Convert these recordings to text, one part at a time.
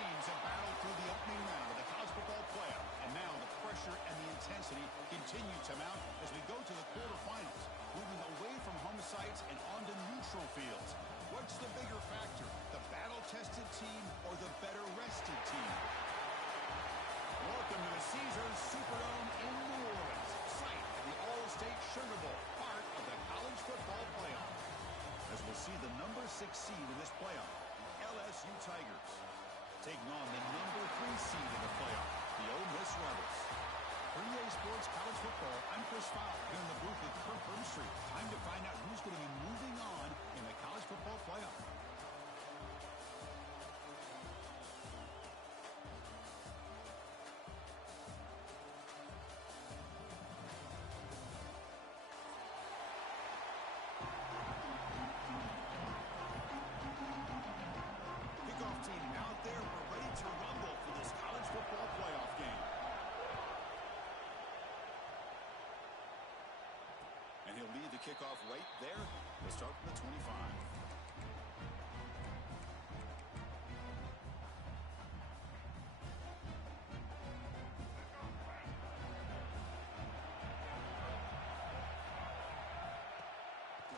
teams have battled through the opening round of the college football playoff, and now the pressure and the intensity continue to mount as we go to the quarterfinals, moving away from home sites and onto neutral fields. What's the bigger factor, the battle-tested team or the better-rested team? Welcome to the Caesars Superdome in New Orleans, site of the All-State Sugar Bowl, part of the college football playoff. As we'll see the number 6 seed in this playoff, LSU Tigers, taking on the number 3 seed in the playoff, the Ole Miss Rebels. For EA Sports College Football, I'm Chris Fowler here in the booth with Kirk Herbstreit. Time to find out who's going to be moving on in the college football playoff. And he'll lead the kickoff right there. We'll start from the 25.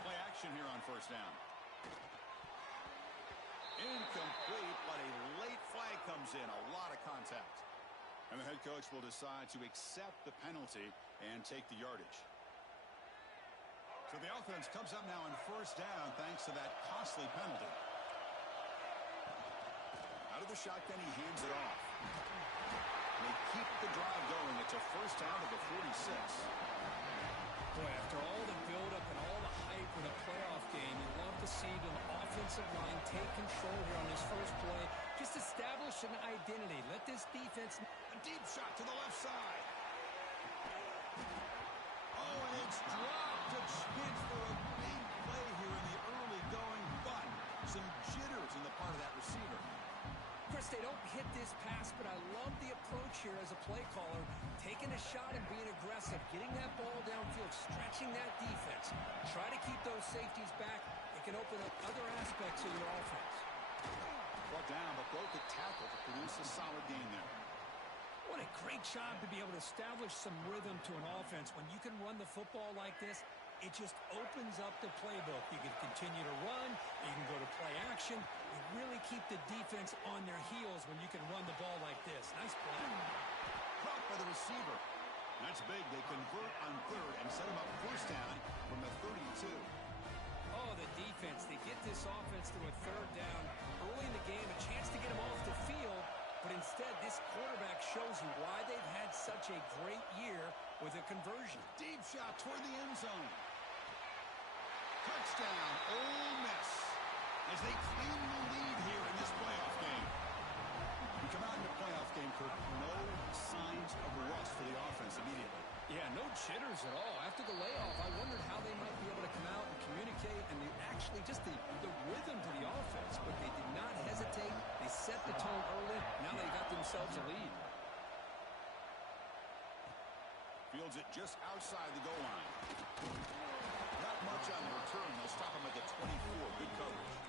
Play action here on first down. Incomplete, but a late flag comes in. A lot of contact. And the head coach will decide to accept the penalty and take the yardage. So the offense comes up now on first down thanks to that costly penalty. Out of the shotgun, he hands it off. They keep the drive going. It's a first down to the 46. Boy, after all the buildup and all the hype with a playoff game, you love to see the offensive line take control here on this first play. Just establish an identity. Let this defense... A deep shot to the left side. Oh, and it's dropped. It's big for a big play here in the early going, but some jitters in the part of that receiver. Chris, they don't hit this pass, but I love the approach here as a play caller. Taking a shot and being aggressive, getting that ball downfield, stretching that defense. Try to keep those safeties back. It can open up other aspects of your offense. Brought down, but broke the tackle to produce a solid gain there. What a great job to be able to establish some rhythm to an offense. When you can run the football like this, it just opens up the playbook. You can continue to run. You can go to play action. You really keep the defense on their heels when you can run the ball like this. Nice play. Caught by the receiver. That's big. They convert on third and set him up first down from the 32. Oh, the defense. They get this offense to a third down early in the game, a chance to get them off the field. But instead, this quarterback shows you why they've had such a great year with a conversion. Deep shot toward the end zone. Touchdown, Ole Miss, as they claim the lead here in this playoff game. We come out in the playoff game, Kirk, no signs of rust for the offense immediately. Yeah, no jitters at all. After the layoff, I wondered how they might be able to come out and communicate and actually just the rhythm to the offense. But they did not hesitate. They set the tone early. Now they got themselves a lead. Fields it just outside the goal line. Not much on the return. They'll stop him at the 24. Good coverage.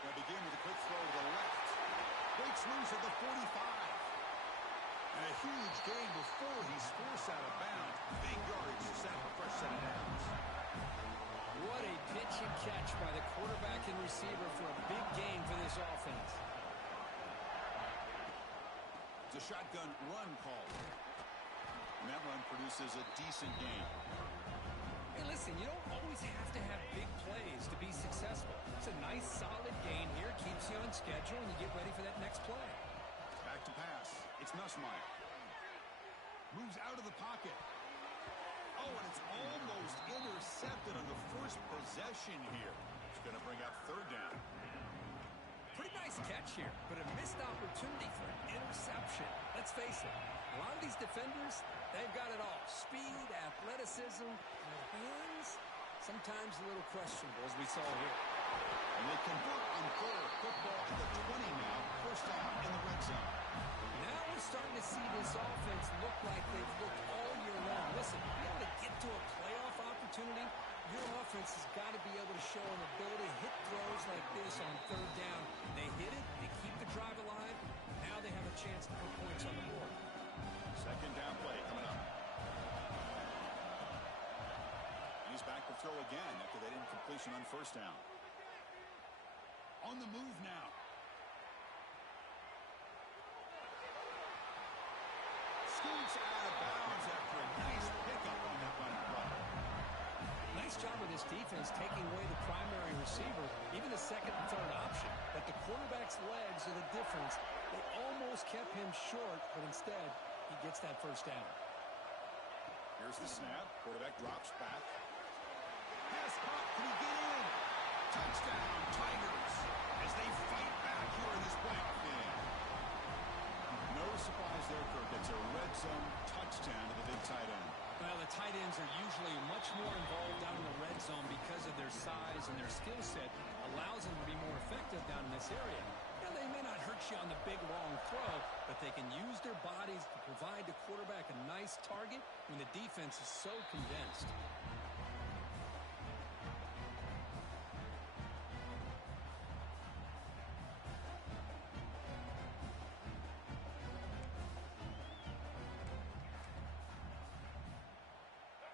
They'll begin with a quick throw to the left. Breaks loose at the 45. And a huge gain before he's forced out of bounds. Big yardage to set up a fresh set of downs. What a pitch and catch by the quarterback and receiver for a big gain for this offense. It's a shotgun run call. And that run produces a decent gain. Hey, listen, you don't always have to have big plays to be successful. It's a nice, solid gain here. Keeps you on schedule, and you get ready for that next play. Back to pass. It's Nussmeier. Moves out of the pocket. Oh, and it's almost intercepted on the first possession here. It's going to bring up third down. Pretty nice catch here, but a missed opportunity for an interception. Let's face it, a lot of these defenders, they've got it all. Speed, athleticism, and their hands, sometimes a little questionable, as we saw here. And they convert on third. Football at the 20 now. First down in the red zone. Now we're starting to see this offense look like they've looked all year long. Listen, to be able to get to a playoff opportunity, your offense has got to be able to show an ability to hit throws like this on third down. They hit it, they keep the drive alive. Now they have a chance to put points on the board. Second down play coming up. He's back to throw again after that incompletion on first down. On the move now. Scoots out of bounds after a nice pickup on that running play. Nice job of this defense taking away the primary receiver, even the second and third option. But the quarterback's legs are the difference. They almost kept him short, but instead, he gets that first down. Here's the snap. Quarterback drops back. Pass caught. Can he get in? Touchdown, Tigers, as they fight back here in this playoff game. No surprise there, Kirk. It's a red zone touchdown to the big tight end. Well, the tight ends are usually much more involved down in the red zone because of their size and their skill set allows them to be more effective down in this area. Now, they may not hurt you on the big, long throw, but they can use their bodies to provide the quarterback a nice target when the defense is so condensed.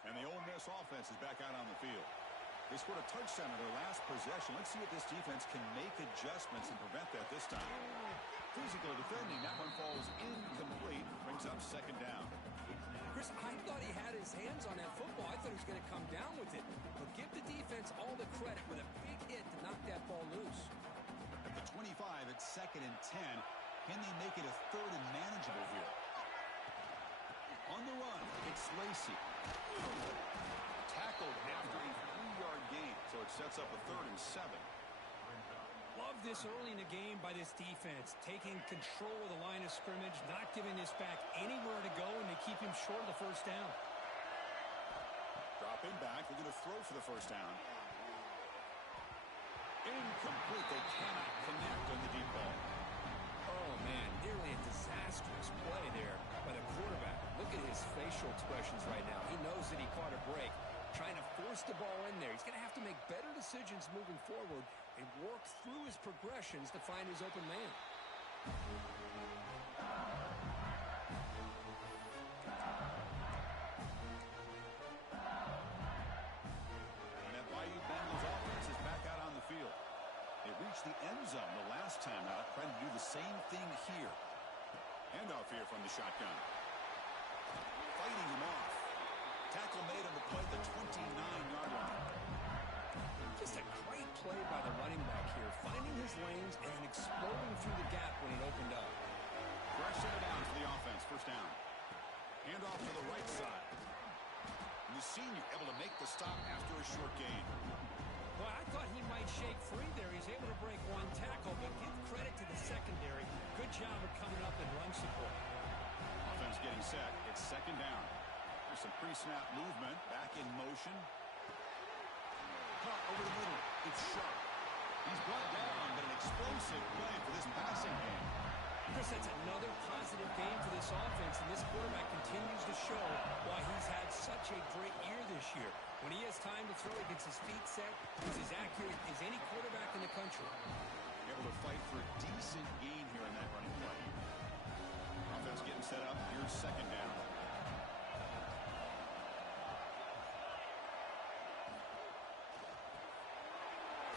And the Ole Miss offense is back out on the field. They scored a touchdown in their last possession. Let's see if this defense can make adjustments and prevent that this time. Physical defending. That one falls incomplete. Brings up second down. Chris, I thought he had his hands on that football. I thought he was going to come down with it. But give the defense all the credit with a big hit to knock that ball loose. At the 25, it's second and 10. Can they make it a third and manageable here? On the run, it's Lacey. Tackled after a 3-yard gain, so it sets up a third and 7. Love this early in the game by this defense, taking control of the line of scrimmage, not giving this back anywhere to go, and to keep him short of the first down. Drop him back. They're going to throw for the first down. Incomplete. They cannot connect on the deep ball. Oh, man, nearly a disastrous play there by the quarterback. Look at his facial expressions right now. He knows that he caught a break, trying to force the ball in there. He's going to have to make better decisions moving forward and work through his progressions to find his open man. And that Bayou Bengals offense is back out on the field. They reached the end zone the last time out, trying to do the same thing here. Handoff here from the shotgun. Fighting him off. Tackle made on the play at the 29-yard line. Just a great play by the running back here, finding his lanes and then exploding through the gap when it opened up. Fresh set of downs for the offense. First down. Handoff to the right side. And the senior able to make the stop after a short gain. Well, I thought he might shake free there. He's able to break one tackle, but give credit to the secondary. Good job of coming up and run support. Offense getting set. It's second down. There's some pre-snap movement. Back in motion. Caught over the middle. It's Sharp. He's brought down, but an explosive play for this passing game. Chris, that's another positive game for this offense, and this quarterback continues to show why he's had such a great year this year. When he has time to throw, he gets his feet set. He's as accurate as any quarterback in the country. Able to fight for a decent gain here in that running play. Offense getting set up. Here's second down.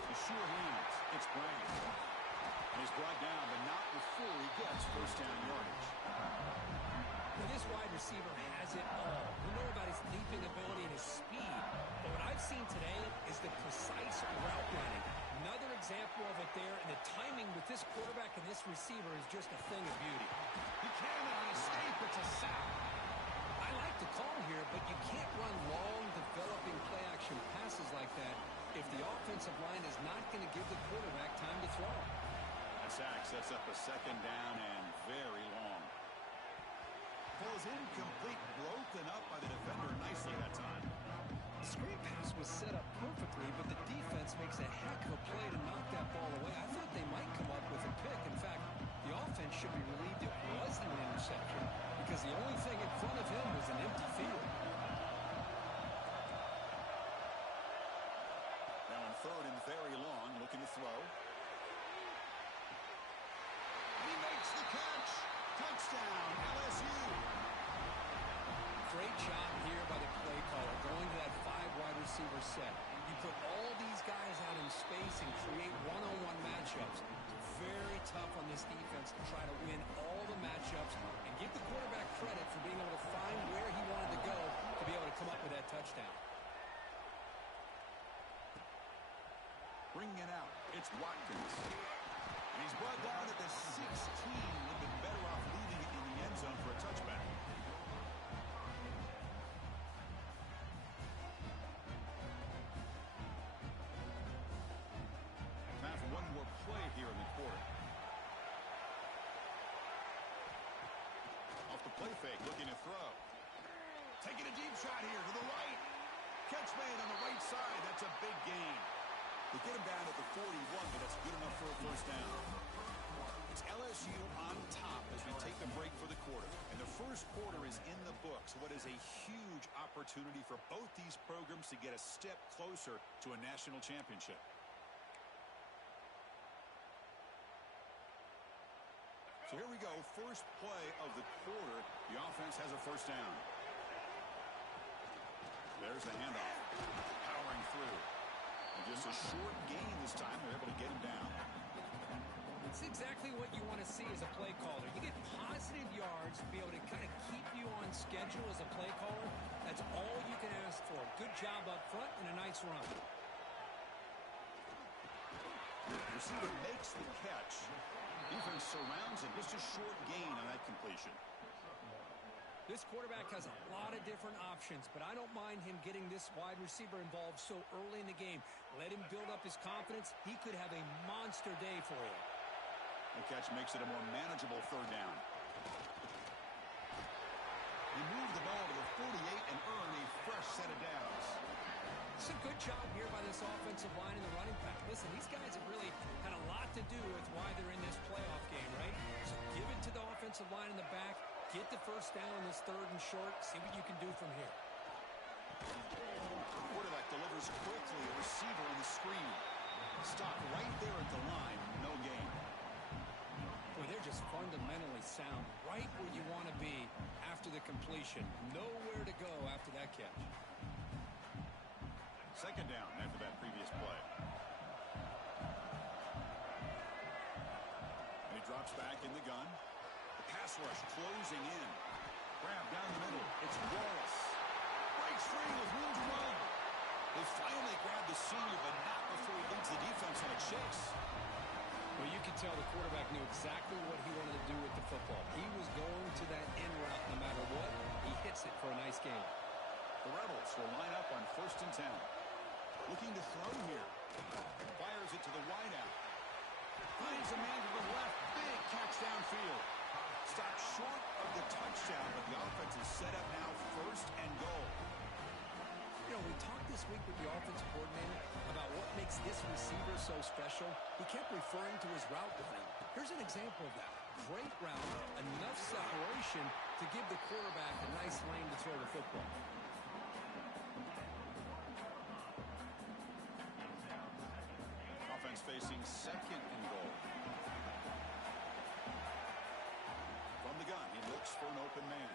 The sure hands. It's Bryant. And he's brought down, but not before he gets first down yardage. Now, this wide receiver has it all. We know about his leaping ability and his speed, but what I've seen today is the precise route running. Another example of it there, and the timing with this quarterback and this receiver is just a thing of beauty. He cannot escape. It's a sack. I like the call here, but you can't run long, developing play-action passes like that if the offensive line is not going to give the quarterback time to throw. That sack sets up a second down and very long. Ball's incomplete, broken up by the defender nicely that time. The screen pass was set up perfectly, but the defense makes a heck of a play to knock that ball away. I thought they might come up with a pick. In fact, the offense should be relieved it third and very long, looking to throw. And he makes the catch. Touchdown, LSU. Great job here by the play caller, going to that 5 wide receiver set. You put all these guys out in space and create one-on-one matchups. It's very tough on this defense to try to win all the matchups and give the quarterback credit for being able to find where he wanted to go to be able to come up with that touchdown. Bringing it out, it's Watkins. And he's brought down at the 16. Would have been better off leaving it in the end zone for a touchback. Time for one more play here in the quarter. Off the play fake, looking to throw. Taking a deep shot here to the right. Catch made on the right side. That's a big gain. They get him down at the 41, but that's good enough for a first down. It's LSU on top as we take a break for the quarter. And the first quarter is in the books. What is a huge opportunity for both these programs to get a step closer to a national championship. So here we go. First play of the quarter. The offense has a first down. There's the handoff. Powering through. And just a short gain this time. They're able to get him down. It's exactly what you want to see as a play caller. You get positive yards to be able to kind of keep you on schedule as a play caller. That's all you can ask for. Good job up front and a nice run. Receiver makes the catch. Defense surrounds it. Just a short gain on that completion. This quarterback has a lot of different options, but I don't mind him getting this wide receiver involved so early in the game. Let him build up his confidence. He could have a monster day for you. The catch makes it a more manageable third down. He moved the ball to the 48 and earned a fresh set of downs. It's a good job here by this offensive line and the running back. Listen, these guys have really had a lot to do with why they're in this playoff game, right? So give it to the offensive line in the back. Get the first down in this third and short. See what you can do from here. Quarterback delivers quickly. A receiver on the screen. Stop right there at the line. No gain. Boy, they're just fundamentally sound. Right where you want to be after the completion. Nowhere to go after that catch. Second down after that previous play. And he drops back in the gun. The pass rush closing in. Grab down the middle. It's Wallace. Breaks free with room to run. They finally grab the senior, but not before he leads the defense on a chase. Well, you can tell the quarterback knew exactly what he wanted to do with the football. He was going to that in route no matter what. He hits it for a nice gain. The Rebels will line up on 1st and 10. Looking to throw here. Fires it to the wideout. Finds a man to the left. Big catch downfield. Stopped short of the touchdown, but the offense is set up now 1st and goal. You know, we talked this week with the offensive coordinator about what makes this receiver so special. He kept referring to his route running. Here's an example of that. Great route, enough separation to give the quarterback a nice lane to throw the football. Offense facing 2nd and goal. From the gun, he looks for an open man.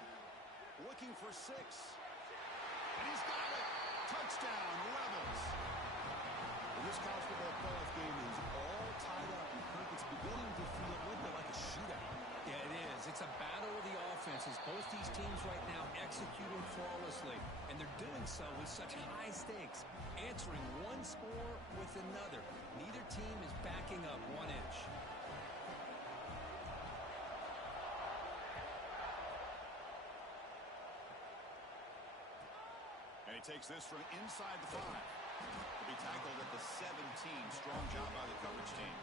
Looking for 6. And he's got it. Touchdown, Rebels. This college football playoff game is all tied up. And Kirk, it's beginning to feel a little bit like a shootout. Yeah, it is. It's a battle of the offenses. Both these teams right now executing flawlessly. And they're doing so with such high stakes. Answering one score with another. Neither team is backing up 1 inch. And he takes this from inside the 5. To be tackled at the 17. Strong job by the coverage team.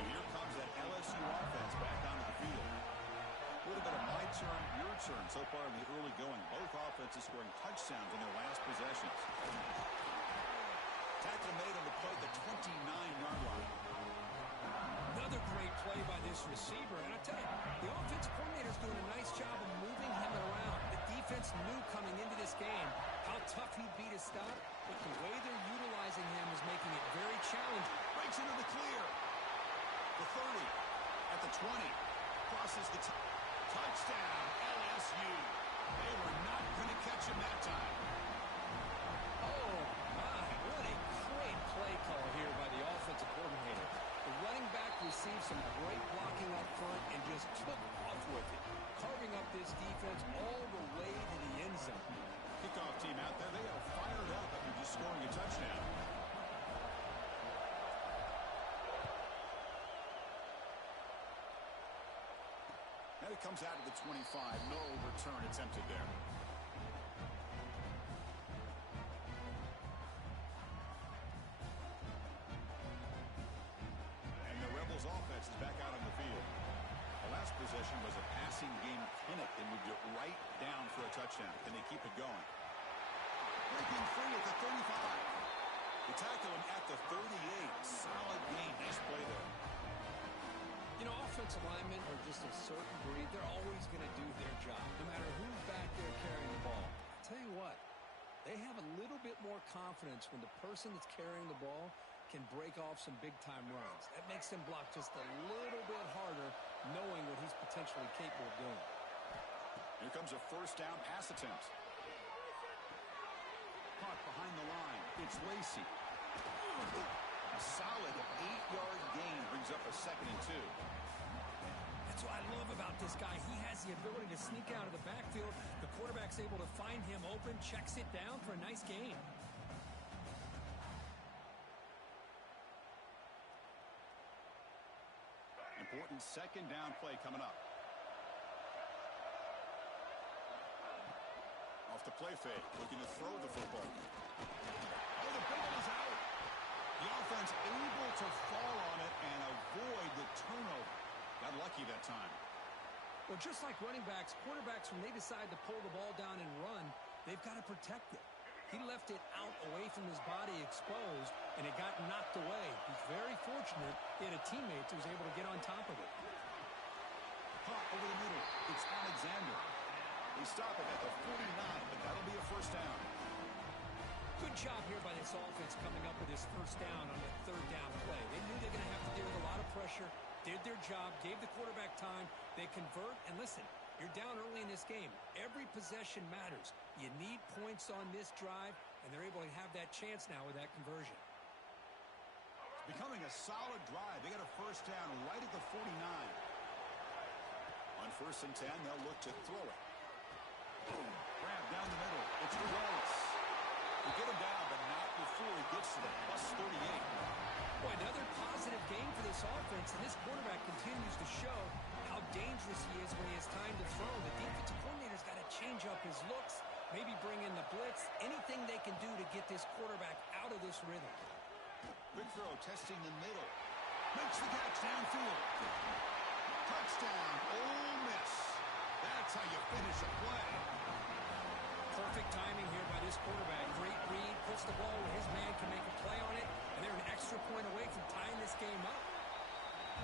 And here comes that LSU offense back onto the field. A little bit of my turn, your turn so far in the early going. Both offenses scoring touchdowns in their last possessions. Tackle made on the play at the 29-yard line. Another great play by this receiver. And I tell you, the offense coordinator's doing a nice job of moving him around. The defense knew coming into this game how tough he'd be to stop, but the way they're utilizing him 20. Crosses the touchdown, LSU. They were not going to catch him that time. Oh, my. What a great play call here by the offensive coordinator. The running back received some great blocking up front and just took off with it, carving up this defense all the way to the end zone. Kickoff team out there, they are fired up after just scoring a touchdown. And it comes out of the 25. No return attempted there. And the Rebels offense is back out on the field. The last possession was a passing game clinic. They moved it right down for a touchdown. Can they keep it going? Breaking free at the 35. They tackle him at the 38. Solid gain. Nice play there. You know, offensive linemen are just a certain breed. They're always going to do their job, no matter who's back there carrying the ball. I'll tell you what, they have a little bit more confidence when the person that's carrying the ball can break off some big-time runs. That makes him block just a little bit harder, knowing what he's potentially capable of doing. Here comes a first down pass attempt. Caught behind the line. It's Lacey. A solid 8-yard gain brings up a 2nd and 2. That's what I love about this guy. He has the ability to sneak out of the backfield. The quarterback's able to find him open, checks it down for a nice gain. Important 2nd down play coming up. Off the play fake, looking to throw the football. Oh, the ball is out. The offense able to fall on it and avoid the turnover. Got lucky that time. Well, just like running backs, quarterbacks, when they decide to pull the ball down and run, they've got to protect it. He left it out away from his body exposed, and it got knocked away. He's very fortunate he had a teammate who was able to get on top of it. Caught over the middle. It's Alexander. They stop it at the 49, but that'll be a first down. Good job here by this offense coming up with this first down on the 3rd down play. They knew they were going to have to deal with a lot of pressure, did their job, gave the quarterback time. They convert, and listen, you're down early in this game. Every possession matters. You need points on this drive, and they're able to have that chance now with that conversion. It's becoming a solid drive. They got a first down right at the 49. On 1st and 10, they'll look to throw it. Grab down the middle. It's Wallace. We get him down, but not before he gets to the +38. Boy, another positive game for this offense, and this quarterback continues to show how dangerous he is when he has time to throw. The defensive coordinator's got to change up his looks, maybe bring in the blitz, anything they can do to get this quarterback out of this rhythm. Quick throw, testing the middle. Makes the catch downfield. Touchdown, Ole Miss. That's how you finish a play. Perfect timing here by this quarterback. Great read, puts the ball where his man can make a play on it, and they're an extra point away from tying this game up.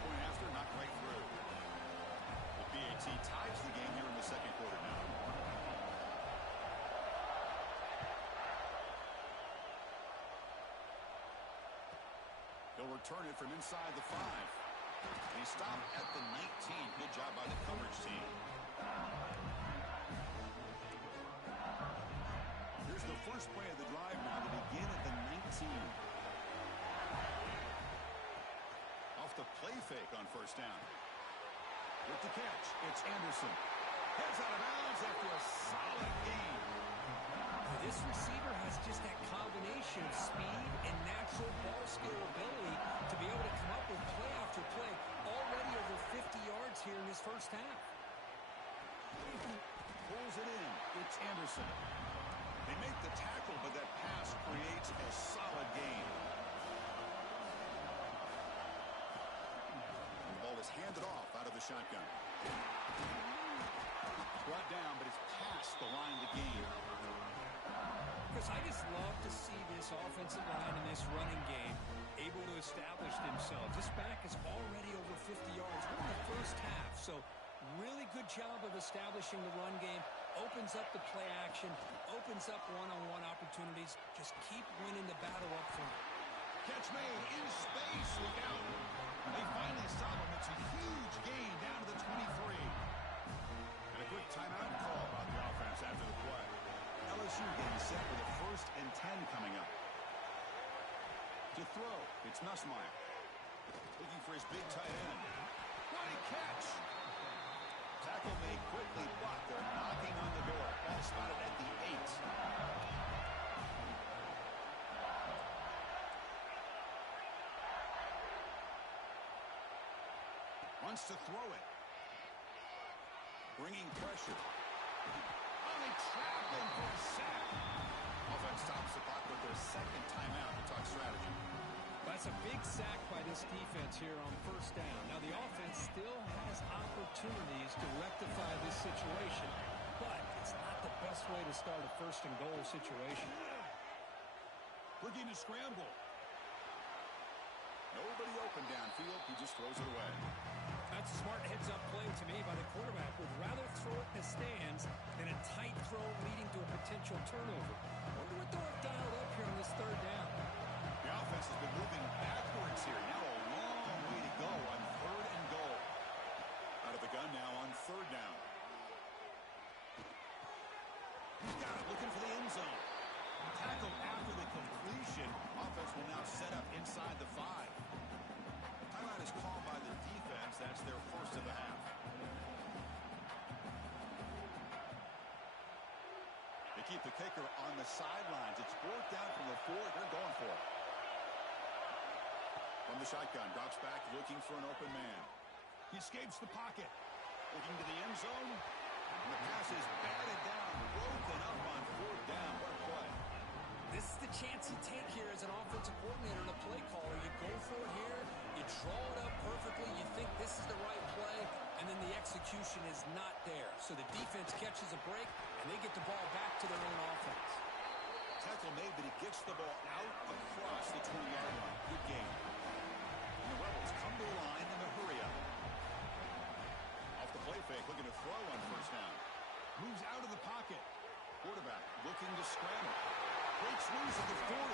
Point after, not right through. The BAT ties the game here in the 2nd quarter now. They'll return it from inside the 5. They stop at the 19. Good job by the coverage team. Here's the first play of the drive now to begin at the 19. Off the play fake on first down. With the catch, it's Anderson. Heads out of bounds after a solid gain. This receiver has just that combination of speed and natural ball skill ability to be able to come up with play after play. Already over 50 yards here in his first half. Pulls it in. It's Anderson. They make the tackle, but that pass creates a solid gain. And the ball is handed off out of the shotgun. Brought down, but it's past the line to gain. Because I just love to see this offensive line in this running game able to establish themselves. This back is already over 50 yards. We're in the first half, so really good job of establishing the run game. Opens up the play action, opens up one-on-one opportunities. Just keep winning the battle up front. Catch made in space. Look out. They finally stop him. It's a huge gain down to the 23. And a quick timeout call by the offense after the play. LSU getting set for the 1st and 10 coming up. To throw, it's Nussmeier. Looking for his big tight end. What a catch! Tackle made quickly, but they're knocking on the door. Ball spotted at the 8. Wants to throw it. Bringing pressure. Oh, they trap him for a sack. Offense stops the clock with their 2nd timeout to talk strategy. That's a big sack by this defense here on 1st down. Now, the offense still has opportunities to rectify this situation, but it's not the best way to start a 1st and goal situation. Looking to scramble. Nobody open downfield. He just throws it away. That's a smart heads-up play to me by the quarterback. Would rather throw it in the stands than a tight throw leading to a potential turnover. Wonder what they'll have dialed up here on this 3rd down. The offense has been moving backwards here. Now a long way to go on 3rd and goal. Out of the gun now on 3rd down. He's got it, looking for the end zone. Tackle after the completion. Offense will now set up inside the 5. Timeout is called by the defense. That's their 1st of the half. They keep the kicker on the sidelines. It's 4th down from the 4. They're going for it. From the shotgun, drops back, looking for an open man. He escapes the pocket. Looking to the end zone. And the pass is batted down, broken up on 4th down. What a play. This is the chance you take here as an offensive coordinator and a play caller. You go for it here. You draw it up perfectly. You think this is the right play, and then the execution is not there. So the defense catches a break, and they get the ball back to their own offense. Tackle made, but he gets the ball out across the 20-yard line. Good game. And the Rebels come to the line in a hurry up. Off the play fake, looking to throw on 1st down. Moves out of the pocket. Quarterback looking to scramble. Breaks loose at the 40.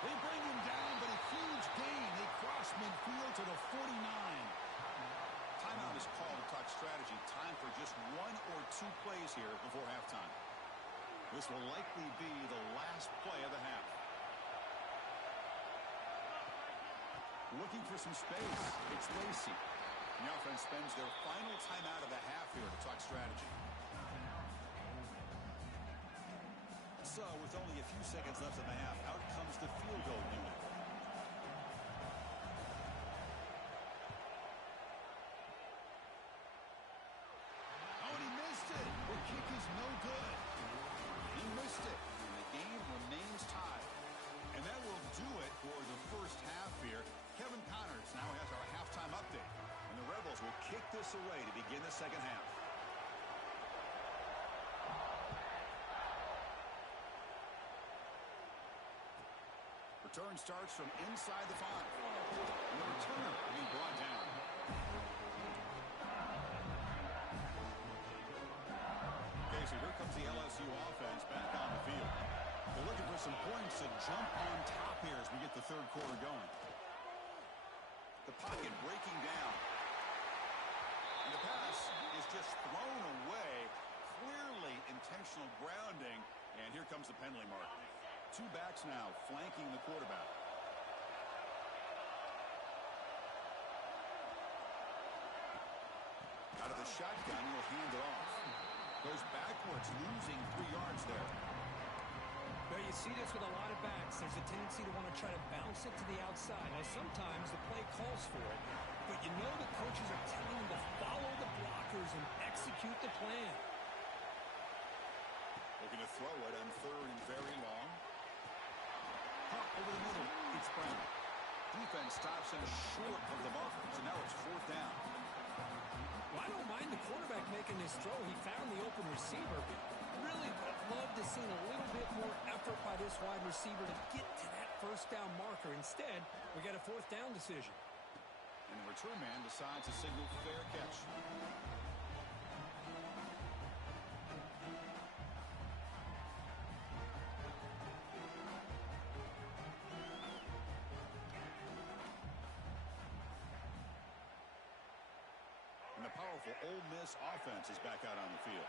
They bring him down, but a huge gain. They cross midfield to the 49. Timeout is called to talk strategy. Time for just 1 or 2 plays here before halftime. This will likely be the last play of the half. Looking for some space. It's Lacey. The offense spends their final timeout of the half here to talk strategy. So, with only a few seconds left in the half, out comes the field goal unit. Oh, and he missed it. The kick is no good. He missed it, and the game remains tied. And that will do it for the 1st half here. Kevin Connors now has our halftime update. And the Rebels will kick this away to begin the 2nd half. Return starts from inside the 5. And the returner being brought down. Okay, so here comes the LSU offense back on the field. They're looking for some points to jump on top here as we get the 3rd quarter going. The pocket breaking down. And the pass is just thrown away. Clearly intentional grounding. And here comes the penalty mark. 2 backs now flanking the quarterback. Out of the shotgun, he'll hand it off. Goes backwards, losing 3 yards there. Well, you see this with a lot of backs. There's a tendency to want to try to bounce it to the outside. Now, sometimes the play calls for it, but you know the coaches are telling them to follow the blockers and execute the plan. Looking to throw it on 3rd and very long. Pop over the middle. It's Brown. Defense stops him short of the marker, so now it's 4th down. Well, I don't mind the quarterback making this throw. He found the open receiver. Really would have loved to see a little bit more effort by this wide receiver to get to that 1st down marker. Instead, we got a 4th down decision. And the return man decides to signal fair catch. powerful Ole Miss offense is back out on the field.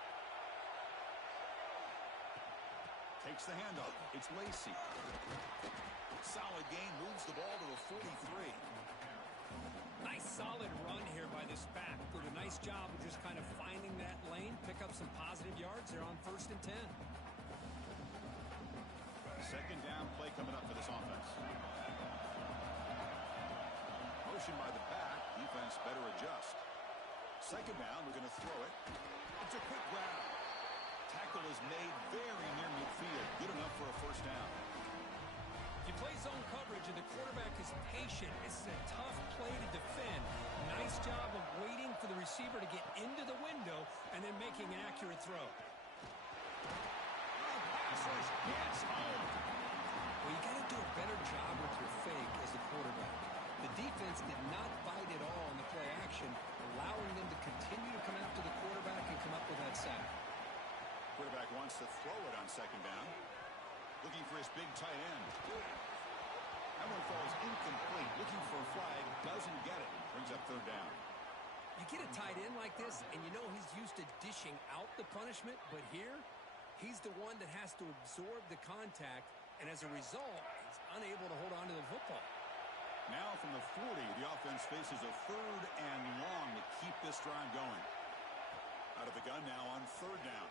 Takes the handoff. It's Lacey. Solid gain, moves the ball to the 43. Nice solid run here by this back. Did a nice job of just kind of finding that lane, pick up some positive yards there on 1st and 10. Second down play coming up for this offense. Motion by the back. Defense better adjust. Second down, we're going to throw it. It's a quick grab. Tackle is made very near midfield. Good enough for a first down. You play zone coverage and the quarterback is patient. This is a tough play to defend. Nice job of waiting for the receiver to get into the window and then making an accurate throw. Pass gets home. Well, you got to do a better job with your fake as the quarterback. The defense did not bite at all in the play action, allowing them to continue to come after the quarterback and come up with that sack. Quarterback wants to throw it on second down. Looking for his big tight end. That one falls incomplete. Looking for a flag. Doesn't get it. Brings up third down. You get a tight end like this, and you know he's used to dishing out the punishment, but here, he's the one that has to absorb the contact, and as a result, he's unable to hold on to the football. Now from the 40, the offense faces a third and long to keep this drive going. Out of the gun now on third down.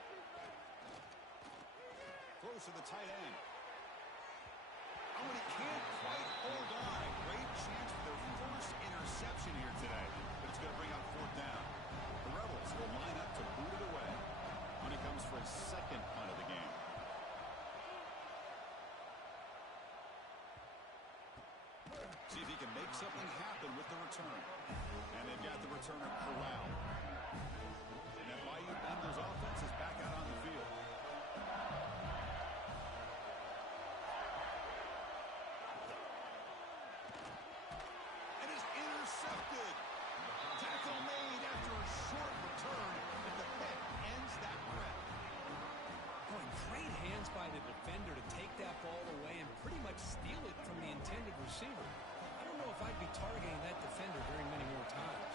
Throws to the tight end. Oh, and he can't quite hold on. A great chance for their first interception here today. But it's going to bring up fourth down. The Rebels will line up to boot it away. Money comes for his second punt of the game. See if he can make something happen with the return. And they've got the returner corralled. And that Bayou Bengals offense is back out on the field. And is intercepted. Tackle made after a short return, and the pick ends that threat. Boy, great hands by the defender to take that ball away and pretty much steal it from the intended receiver. I don't know if I'd be targeting that defender very many more times.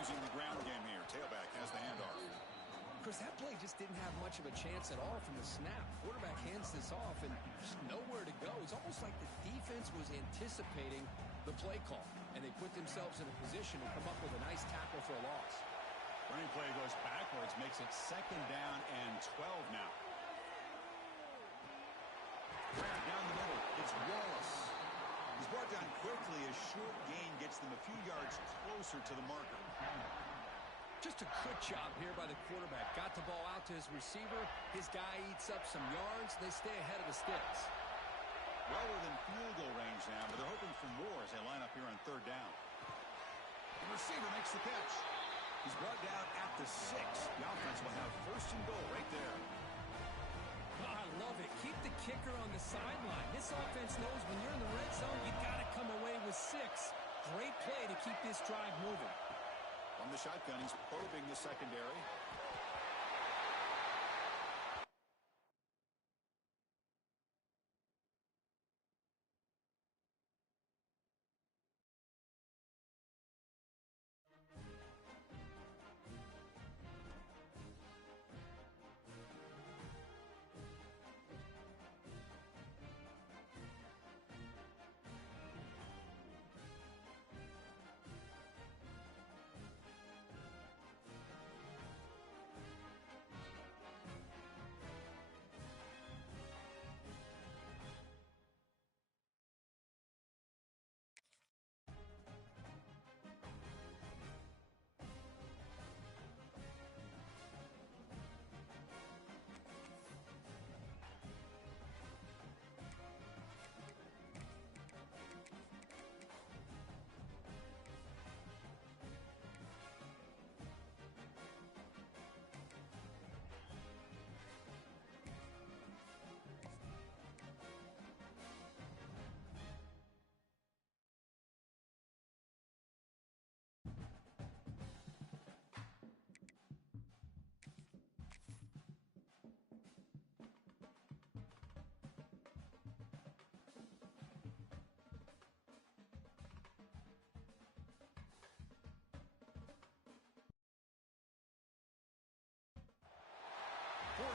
Using the ground game here. Tailback has the handoff. Chris, that play just didn't have much of a chance at all from the snap. Quarterback hands this off and just nowhere to go. It's almost like the defense was anticipating the play call, and they put themselves in a position to come up with a nice tackle for a loss. Running play goes backwards, makes it second down and 12 now. Down the middle, it's Wallace. He's brought down quickly. A short gain gets them a few yards closer to the marker. Just a quick job here by the quarterback. Got the ball out to his receiver. His guy eats up some yards. They stay ahead of the sticks. Well within field goal range now, but they're hoping for more as they line up here on third down. The receiver makes the catch. He's brought down at the 6. The offense will have first and goal right there. Oh, I love it. Keep the kicker on the sideline. This offense knows when you're in the red zone, you got to come away with 6. Great play to keep this drive moving. From the shotgun, he's probing the secondary.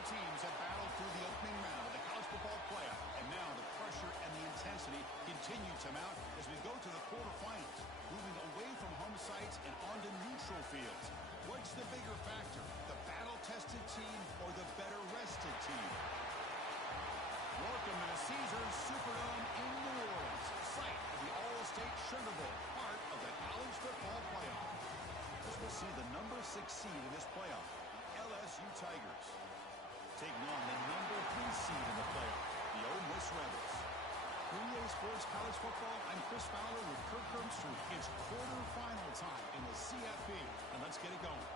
teams have battled through the opening round of the college football playoff, and now the pressure and the intensity continue to mount as we go to the quarterfinals, moving away from home sites and onto neutral fields. What's the bigger factor, the battle-tested team or the better-rested team? Welcome to the Caesars Superdome in New Orleans, site of the All-State Sugar Bowl, part of the college football playoff. As we'll see the number 6 seed in this playoff, LSU Tigers, taking on the number 3 seed in the playoff, the Ole Miss Rebels. EA Sports College Football, I'm Chris Fowler with Kirk Herbstreit. It's quarterfinal time in the CFB, and let's get it going.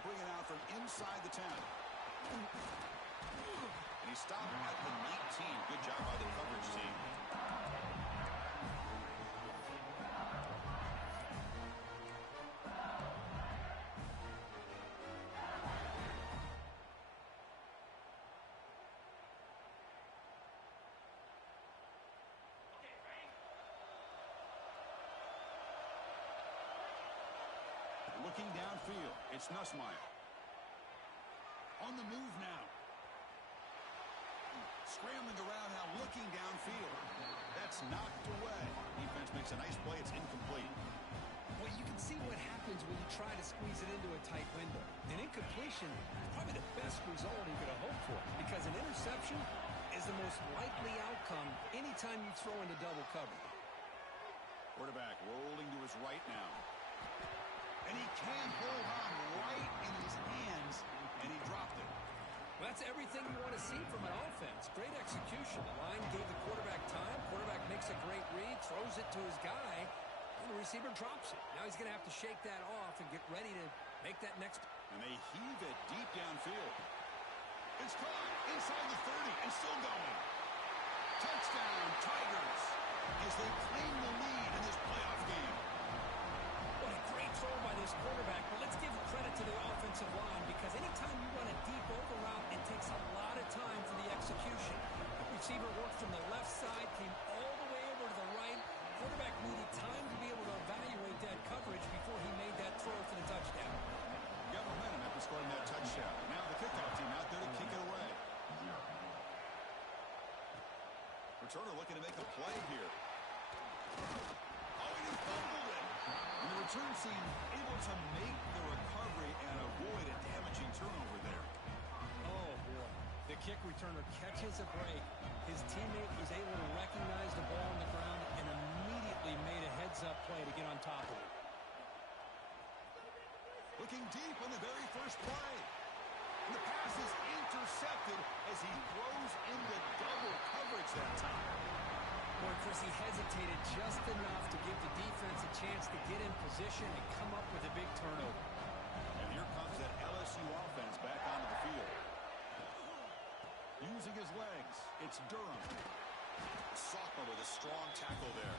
Bring it out from inside the 10. And he stopped at the 19. Good job by the coverage team. Looking downfield, it's Nussmeier. On the move now. Scrambling around now, looking downfield. That's knocked away. Defense makes a nice play. It's incomplete. Well, you can see what happens when you try to squeeze it into a tight window. An incompletion is probably the best result you could have hoped for, because an interception is the most likely outcome anytime you throw into double cover. Quarterback rolling to his right now. And he can hold on right in his hands, and he dropped it. Well, that's everything you want to see from an offense. Great execution. The line gave the quarterback time. Quarterback makes a great read, throws it to his guy, and the receiver drops it. Now he's going to have to shake that off and get ready to make that next. And they heave it deep downfield. It's caught inside the 30 and still going. Touchdown, Tigers, as they claim the lead in this playoff game. What a great throw by this quarterback, but let's give credit to the offensive line, because anytime you run a deep over route, it takes a lot of time for the execution. The receiver worked from the left side, came all the way over to the right. Quarterback needed time to be able to evaluate that coverage before he made that throw for the touchdown. Got momentum after scoring that touchdown. Now the kickoff team out there to kick it away. Returner looking to make a play here. Oh, he just fumbled it. And the return team able to make the recovery and avoid a damaging turnover there. Oh, boy. The kick returner catches a break. His teammate was able to recognize the ball on the ground and immediately made a heads-up play to get on top of it. Looking deep on the very first play. And the pass is intercepted as he throws into double coverage that time. Boy, Chris, he hesitated just enough to give the defense a chance to get in position and come up with a big turnover. And here comes that LSU offense back onto the field. Using his legs, it's Durham. Sophomore with a strong tackle there.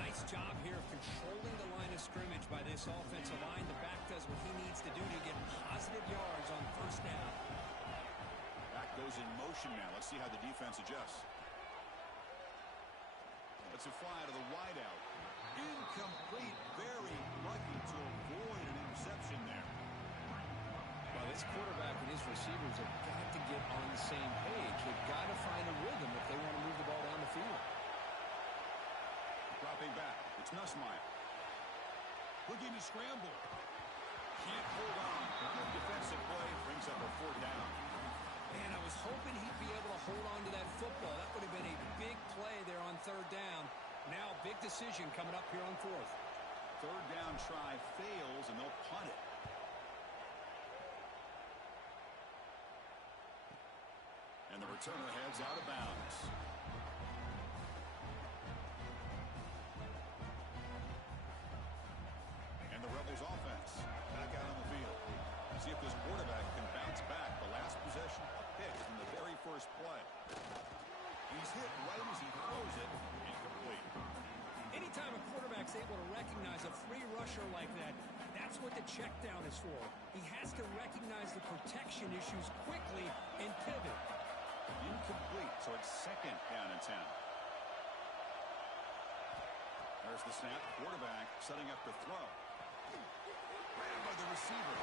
Nice job here of controlling the line of scrimmage by this offensive line. The back does what he needs to do to get positive yards on first down. Back goes in motion now. Let's see how the defense adjusts. It's a fly to the wideout. Incomplete. Very lucky to avoid an interception there. Well, this quarterback and his receivers have got to get on the same page. They've got to find a rhythm if they want to move the ball down the field. Dropping back. It's Nussmeier. Looking to scramble. Can't hold on. Good defensive play. Brings up a 4th down. Man, I was hoping he'd be able to hold on to that football. That would have been a big play there on 3rd down. Now, big decision coming up here on 4th. 3rd down try fails, and they'll punt it. And the returner heads out of bounds. And the Rebels offense back out on the field. See if this quarterback can bounce back. The last possession, a pick in the very first play. He's hit right as he throws it. Incomplete. Anytime a quarterback's able to recognize a free rusher like that, that's what the check down is for. He has to recognize the protection issues quickly and pivot. Incomplete, so it's second down and 10. There's the snap. Quarterback setting up to throw. Ran by the receiver.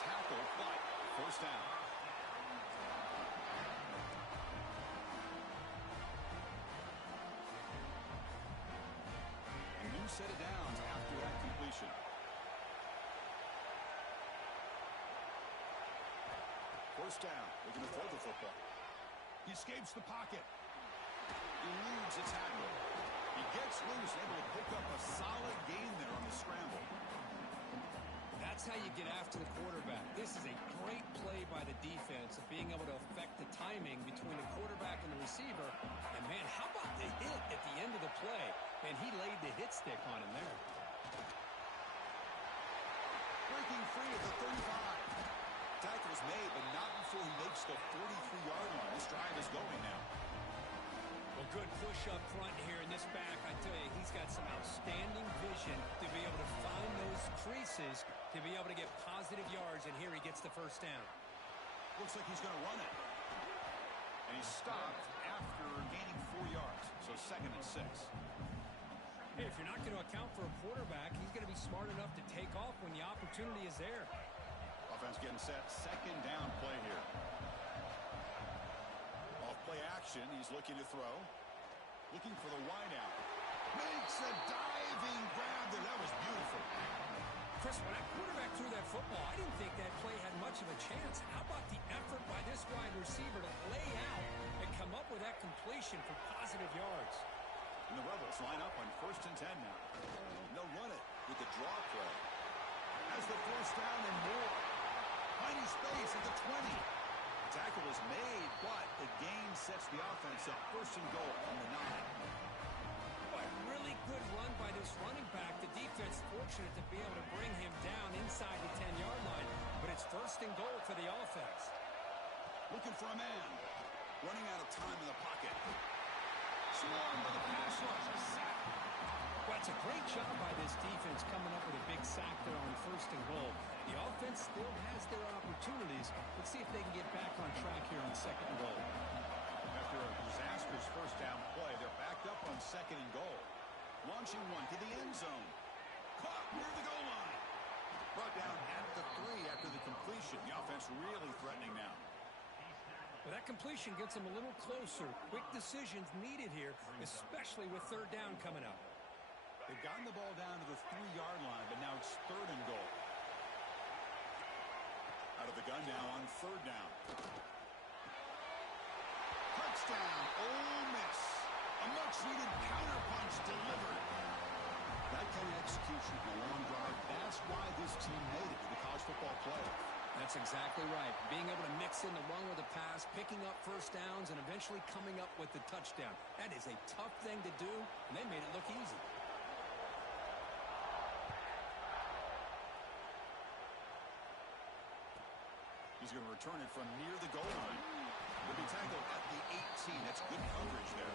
Tackle, but first down. And new set of downs after that completion. First down. Looking to throw the football. He escapes the pocket. Eludes a tackle. He gets loose, able to pick up a solid gain there on the scramble. That's how you get after the quarterback. This is a great play by the defense of being able to affect the timing between the quarterback and the receiver. And, man, how about the hit at the end of the play? And he laid the hit stick on him there. Breaking free at the 35. Tackle's made, but not before he makes the 43-yard line. This drive is going now. Well, good push up front here in this back. I tell you, he's got some outstanding vision to be able to find those creases, to be able to get positive yards, and here he gets the first down. Looks like he's going to run it. And he's stopped after gaining 4 yards, so second and 6. Hey, if you're not going to account for a quarterback, he's going to be smart enough to take off when the opportunity is there. Offense getting set. Second down play here. Off play action. He's looking to throw. Looking for the wideout. Makes a diving grab there. That was beautiful. Chris, when that quarterback threw that football, I didn't think that play had much of a chance. How about the effort by this wide receiver to lay out and come up with that completion for positive yards? And the Rebels line up on 1st and 10 now. They'll run it with the draw play. Has the first down and more. Tiny space at the 20. The tackle is made, but the gain sets the offense up. First and goal on the 9. Boy, really good run by this running back. The defense fortunate to be able to bring him down inside the 10-yard line, but it's first and goal for the offense. Looking for a man. Running out of time in the pocket. Swarmed by the pass rush. A sack. Well, it's a great job by this defense coming up with a big sack there on first and goal. The offense still has their opportunities. Let's see if they can get back on track here on second and goal. After a disastrous first down play, they're backed up on second and goal. Launching one to the end zone. Caught near the goal line. Brought down at the 3 after the completion. The offense really threatening now. Well, that completion gets them a little closer. Quick decisions needed here, especially with third down coming up. They've gotten the ball down to the 3-yard line, but now it's third and goal. Out of the gun now on third down. Touchdown, Ole Miss. A much-needed counterpunch delivered. That kind of execution in a long drive, that's why this team made it to the college football playoff. That's exactly right. Being able to mix in the run with the pass, picking up first downs, and eventually coming up with the touchdown. That is a tough thing to do, and they made it look easy. He's going to return it from near the goal line. He'll be tackled at the 18. That's good coverage there.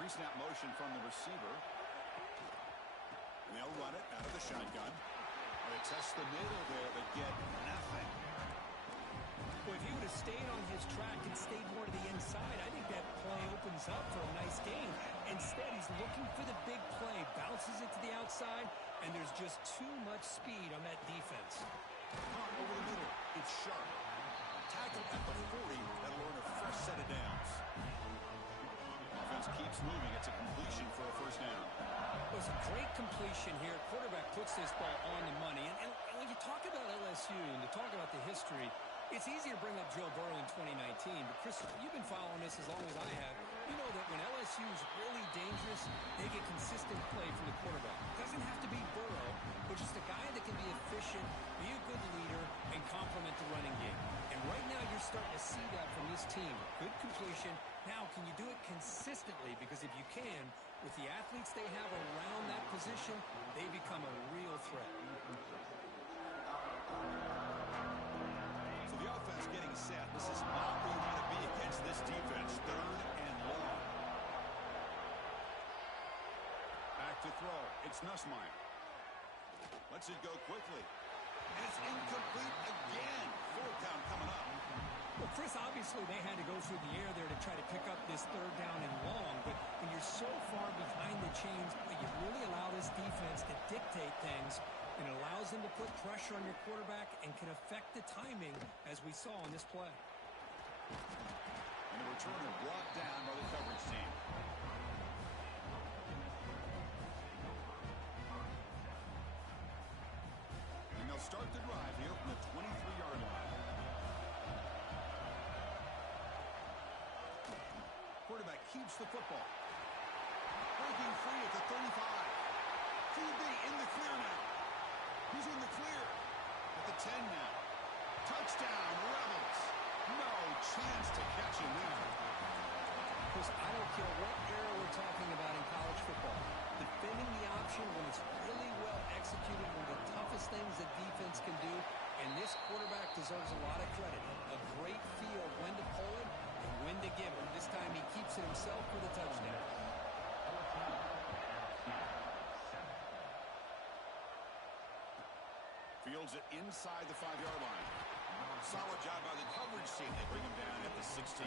Pre-snap motion from the receiver. And they'll run it out of the shotgun. They test the middle there, but get nothing. Well, if he would have stayed on his track and stayed more to the inside, I think that play opens up for a nice gain. Instead, he's looking for the big play, bounces it to the outside, and there's just too much speed on that defense. Caught over the middle. It's sharp. Tackled at the 40. That'll earn a fresh set of downs. Offense keeps moving. It's a completion for a first down. It was a great completion here. Quarterback puts this ball on the money. And when you talk about LSU and you talk about the history, it's easy to bring up Joe Burrow in 2019. But, Chris, you've been following this as long as I have. You know that when LSU is really dangerous, they get consistent play from the quarterback. It doesn't have to be Burrow, but just a guy that can be efficient, be a good leader, and complement the running game. And right now you're starting to see that from this team. Good completion. completion. Now, can you do it consistently? Because if you can, with the athletes they have around that position, they become a real threat. So the offense getting set. This is not where you want to be against this defense. 3rd and long. Back to throw. It's Nussmeier. Lets it go quickly. And it's incomplete again. 4th down coming up. Well, Chris, obviously they had to go through the air there to try to pick up this 3rd down and long. But when you're so far behind the chains, you really allow this defense to dictate things. And it allows them to put pressure on your quarterback and can affect the timing, as we saw on this play. And the returner brought down by the coverage team. And they'll start the drive here from the 23-yard line. Quarterback keeps the football. Breaking free at the 35. QB in the clear now. He's in the clear at the 10 now. Touchdown, Rebels. No chance to catch him there. Chris, I don't care what era we're talking about in college football. Defending the option when it's really well executed, one of the toughest things that defense can do, and this quarterback deserves a lot of credit. A great feel when to pull it and when to give it. This time he keeps it himself for the touchdown. Fields it inside the 5-yard line. Solid job by the coverage team. They bring him down at the 16.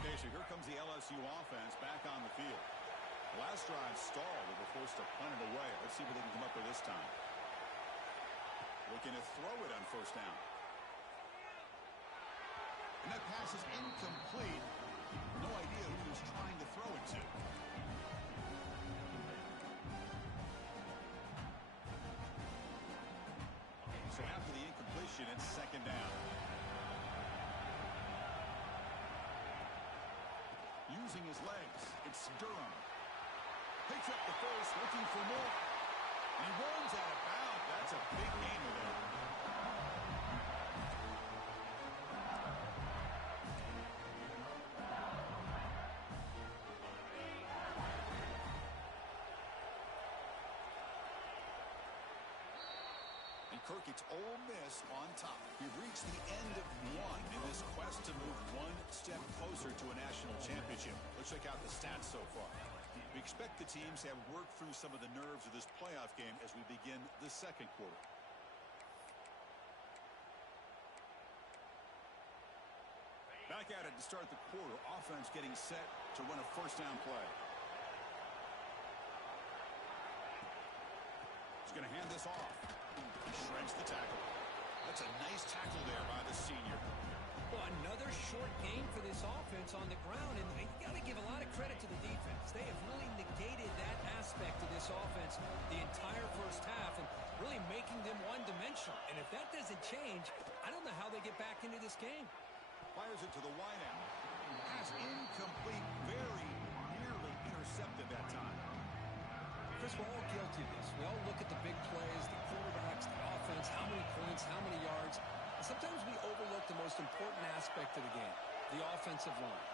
Okay, so here comes the LSU offense back on the field. The last drive stalled. They were forced to punt it away. Let's see what they can come up with this time. Looking to throw it on 1st down. And that pass is incomplete. No idea who he was trying to throw it to. So after the incompletion, it's 2nd down. Using his legs, it's Durham. Picks up the first, looking for more. And he runs out of bounds. That's a big gainer there. Kirk, it's Ole Miss on top. We've reached the end of one in this quest to move one step closer to a national championship. Let's check out the stats so far. We expect the teams to have worked through some of the nerves of this playoff game as we begin the 2nd quarter. Back at it to start the quarter. Offense getting set to run a 1st down play. He's going to hand this off. He shreds the tackle. That's a nice tackle there by the senior. Well, another short gain for this offense on the ground, and you got to give a lot of credit to the defense. They have really negated that aspect of this offense the entire 1st half and really making them one-dimensional. And if that doesn't change, I don't know how they get back into this game. Fires it to the wide out. Pass incomplete, very nearly intercepted that time. Chris, we're all guilty of this. We all look at the big plays, the quarterbacks, the offense, how many points, how many yards. And sometimes we overlook the most important aspect of the game, the offensive line.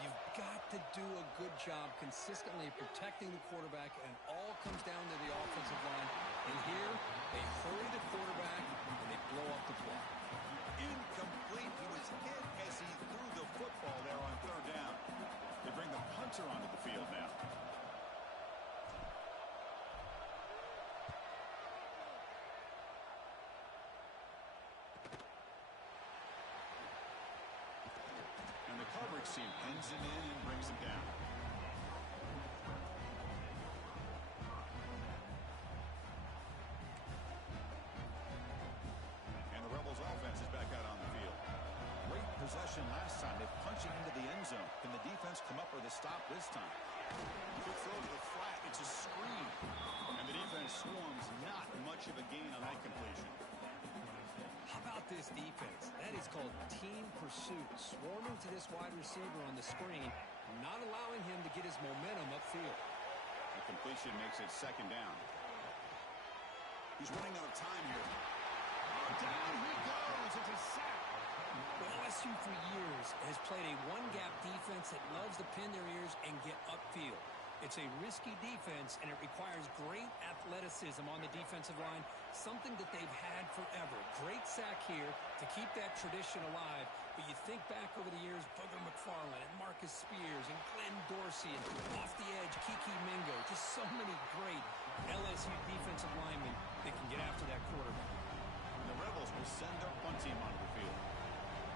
You've got to do a good job consistently protecting the quarterback, and it all comes down to the offensive line. And here, they hurry the quarterback, and they blow up the play. Incomplete. He was hit as he threw the football there on 3rd down. They bring the punter onto the field now. Coverage team pins him in and brings him down. And the Rebels offense is back out on the field. Great possession last time. They punch it into the end zone. Can the defense come up with a stop this time? Quick throw to the flat. It's a screen. And the defense swarms. Not much of a gain on that completion. How about this defense? That is called team pursuit. Swarming to this wide receiver on the screen, not allowing him to get his momentum upfield. The completion makes it 2nd down. He's running out of time here. Oh, down he goes. It's a sack. Well, LSU for years has played a one-gap defense that loves to pin their ears and get upfield. It's a risky defense, and it requires great athleticism on the defensive line, something that they've had forever. Great sack here to keep that tradition alive. But you think back over the years, Booger McFarland and Marcus Spears and Glenn Dorsey and off the edge, Kiki Mingo. Just so many great LSU defensive linemen that can get after that quarterback. And the Rebels will send their punt team onto the field.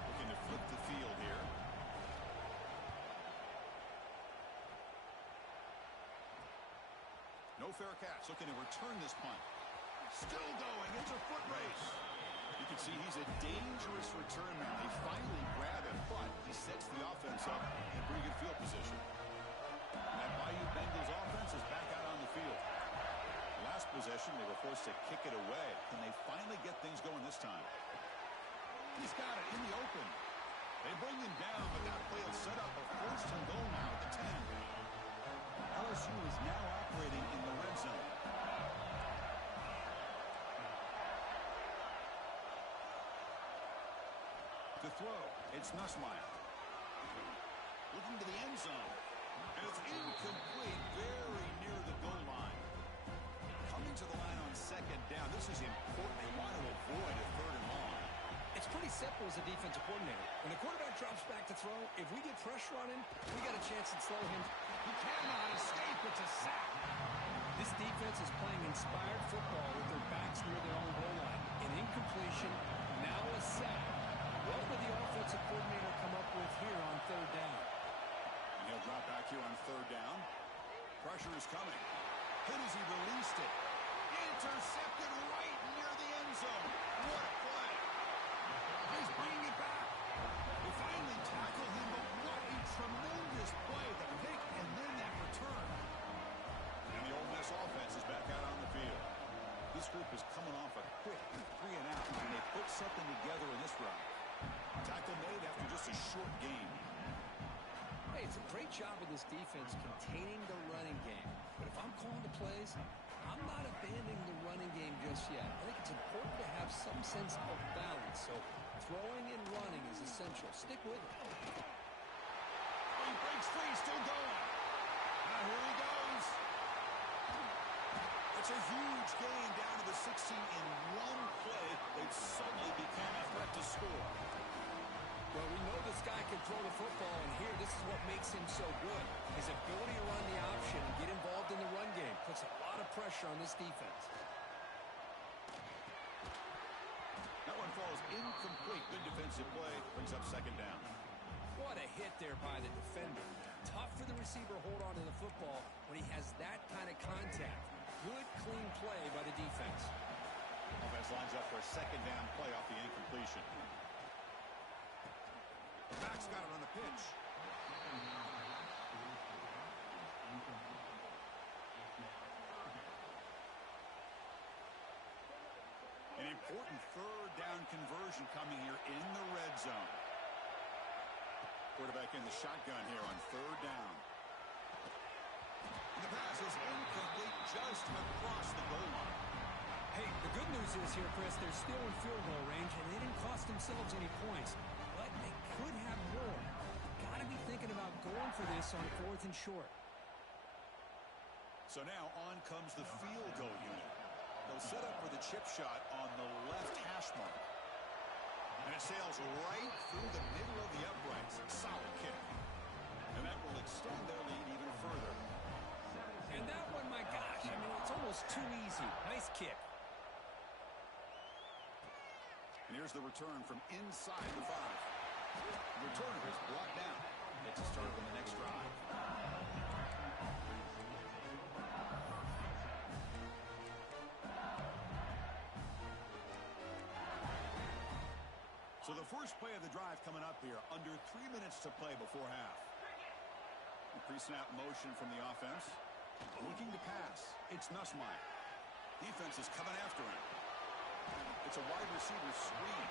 Looking to flip the field here. No fair catch. Looking to return this punt. Still going. It's a foot race. You can see he's a dangerous return man. They finally grab him, but he sets the offense up in pretty good field position. And that Bayou Bengals offense is back out on the field. Last possession, they were forced to kick it away. Can they finally get things going this time? He's got it in the open. They bring him down, but that play will set up a first and goal now at the 10. LSU is now operating in the red zone. To throw, it's Nussmeier. Looking to the end zone. And it's incomplete, very near the goal line. Coming to the line on second down. This is important. They want to avoid a third and long. It's pretty simple as a defensive coordinator. When the quarterback drops back to throw, if we get pressure on him, we got a chance to slow him. He cannot escape. It's a sack. This defense is playing inspired football with their backs near their own goal line. An incompletion, now a sack. What will the offensive coordinator come up with here on third down? And he'll drop back here on third down. Pressure is coming. Hit as he released it. Intercepted right near the end zone. What a play. He's bringing it back. They finally tackle him, but what a tremendous play. The pick and then that return. And the Ole Miss offense is back out on the field. This group is coming off a quick 3 and out, and they put something together in this round. Tackle made after just a short game. Hey, it's a great job of this defense containing the running game. But if I'm calling the plays, I'm not abandoning the running game just yet. I think it's important to have some sense of balance. So throwing and running is essential. Stick with it. Oh, he breaks free, still going. Now here he goes. It's a huge gain down to the 16 in one play. They've suddenly become a threat to score. Well, we know this guy can throw the football, and here, this is what makes him so good. His ability to run the option and get involved in the run game puts a lot of pressure on this defense. That one falls incomplete. Good defensive play. Brings up second down. What a hit there by the defender. Tough for the receiver to hold on to the football when he has that kind of contact. Good, clean play by the defense. Offense lines up for a second down play off the incompletion. The back's got it on the pitch. An important third down conversion coming here in the red zone. Quarterback in the shotgun here on third down. And the pass is incomplete just across the goal line. Hey, the good news is here, Chris, they're still in field goal range, and they didn't cost themselves any points. But they could have more. Got to be thinking about going for this on fourth and short. So now on comes the field goal unit. They'll set up for the chip shot on the left hash mark. And it sails right through the middle of the uprights. Solid kick. And that will extend their lead even further. And that one, my gosh, I mean, it's almost too easy. Nice kick. And here's the return from inside the 5. The returner is brought down. It's a start on the next drive. So the first play of the drive coming up here. Under 3 minutes to play before half. Pre-snap motion from the offense. Looking to pass. It's Nussmeier. Defense is coming after him. It's a wide receiver screen.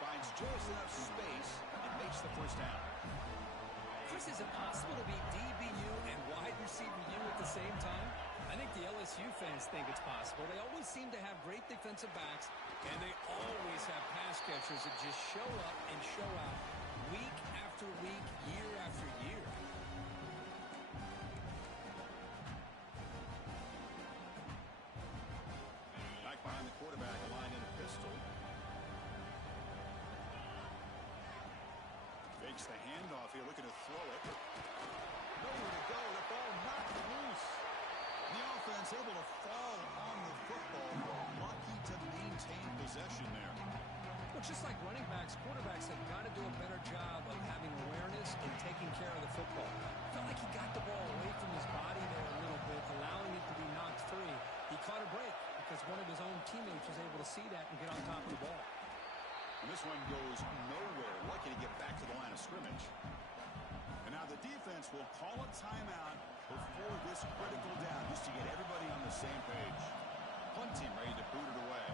Finds just enough space and makes the first down. Chris, is it possible to be DBU and wide receiver U at the same time? I think the LSU LSU fans think it's possible. They always seem to have great defensive backs, and they always have pass catchers that just show up and show out week after week, year after year. Back behind the quarterback, aligned in a pistol. Fakes the handoff here, looking to throw it. Nowhere to go, the ball knocked loose. The offense able to fall on the football, but lucky to maintain possession there. Well, just like running backs, quarterbacks have got to do a better job of having awareness and taking care of the football. I felt like he got the ball away from his body there a little bit, allowing it to be knocked free. He caught a break because one of his own teammates was able to see that and get on top of the ball. And this one goes nowhere. Lucky to get back to the line of scrimmage. And now the defense will call a timeout before this critical down, just to get everybody on the same page. Punt team ready to boot it away.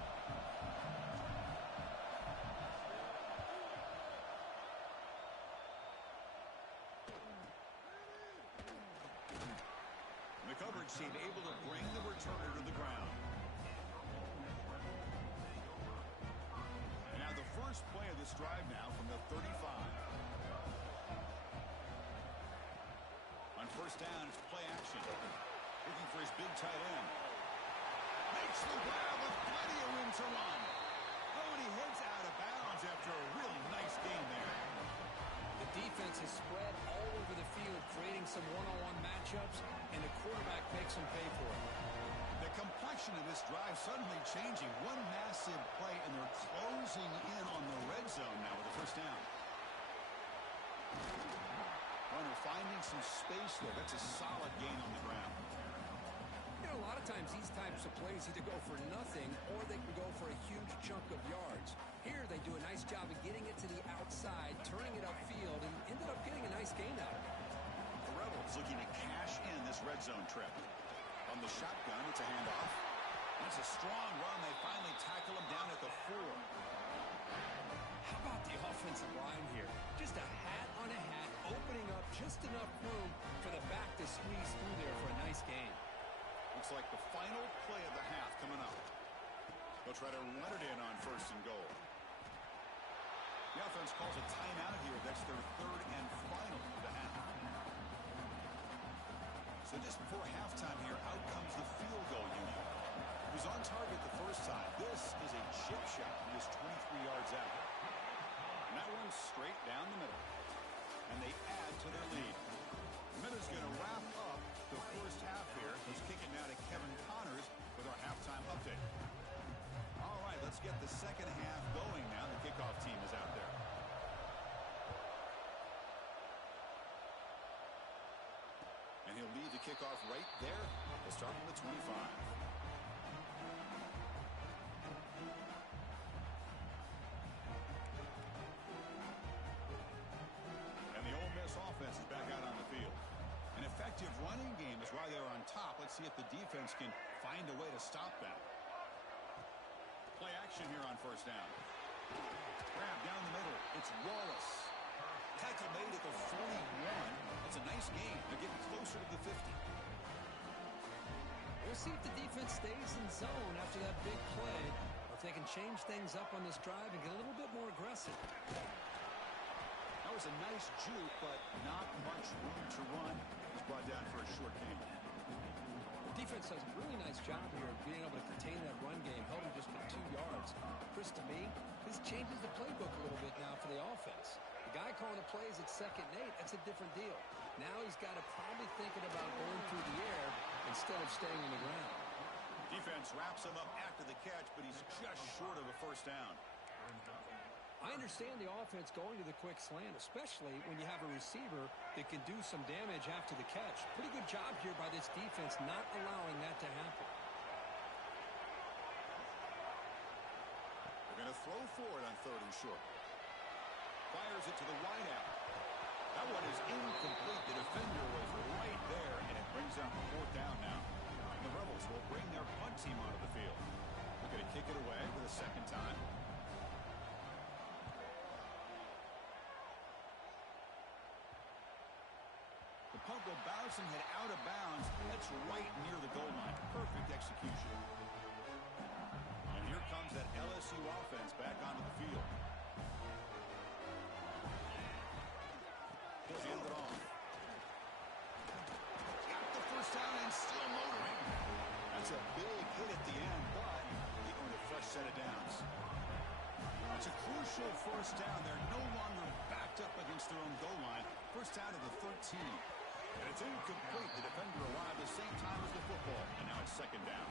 The coverage team able to bring the returner to the ground. And now the first play of this drive now from the 35. On first down, it's play action. Looking for his big tight end. Makes the grab with plenty of room to run. Oh, and he heads out of bounds after a really nice game there. The defense is spread all over the field, creating some one-on-one matchups, and the quarterback makes them pay for it. The complexion of this drive suddenly changing. One massive play, and they're closing in on the red zone now with the first down. Runner finding some space there. That's a solid gain on the ground. You know, a lot of times these types of plays either go for nothing or they can go for a huge chunk of yards. Here they do a nice job of getting it to the outside, turning it upfield, and ended up getting a nice gain out of it. The Rebels looking to cash in this red zone trip. On the shotgun, it's a handoff. That's a strong run. They finally tackle him down at the 4. How about the offensive line here? Just a hat on a hat, opening up just enough room for the back to squeeze through there for a nice gain. Looks like the final play of the half coming up. They'll try to run it in on first and goal. The offense calls a timeout here. That's their third and final of the half. So just before halftime here, out comes the field goal unit. He was on target the first time. This is a chip shot. He is 23 yards out. And that one's straight down the middle. And they add to their lead. The Minutes going to wrap up the first half here. Let's kick it now to Kevin Connors with our halftime update. All right, let's get the second half going now. The kickoff team is out there. And he'll lead the kickoff right there. We'll start from the 25. And the Ole Miss offense is back out on the field. An effective running game is why they're on top. Let's see if the defense can find a way to stop that. Play action here on first down. Grab down the middle. It's Wallace. Tackle made at the 41. It's a nice game. They're getting closer to the 50. We'll see if the defense stays in zone after that big play, or if they can change things up on this drive and get a little bit more aggressive. That was a nice juke, but not much room to run. He's brought down for a short game. The defense does a really nice job here of being able to contain that run game, held him just for 2 yards. Chris, to me, this changes the playbook a little bit now for the offense. The guy calling the plays at 2nd and 8, that's a different deal. Now he's got to probably thinking about going through the air instead of staying on the ground. Defense wraps him up after the catch, but he's just short of a first down. I understand the offense going to the quick slant, especially when you have a receiver that can do some damage after the catch. Pretty good job here by this defense not allowing that to happen. They're going to throw for it on 3rd and short. Fires it to the wide out. That one is incomplete. The defender was right there, and it brings up 4th down now. And the Rebels will bring their punt team onto the field. They're going to kick it away for the 2nd time. The punt will bounce and head out of bounds. That's right near the goal line. perfect execution. And here comes that LSU offense back onto the field. He'll hand it off. Got the first down and still motoring. That's a big hit at the end, but he earned a fresh set of downs. It's a crucial first down. They're no longer backed up against their own goal line. First down to the 13. And it's incomplete. The defender arrived the same time as the football. And now it's second down.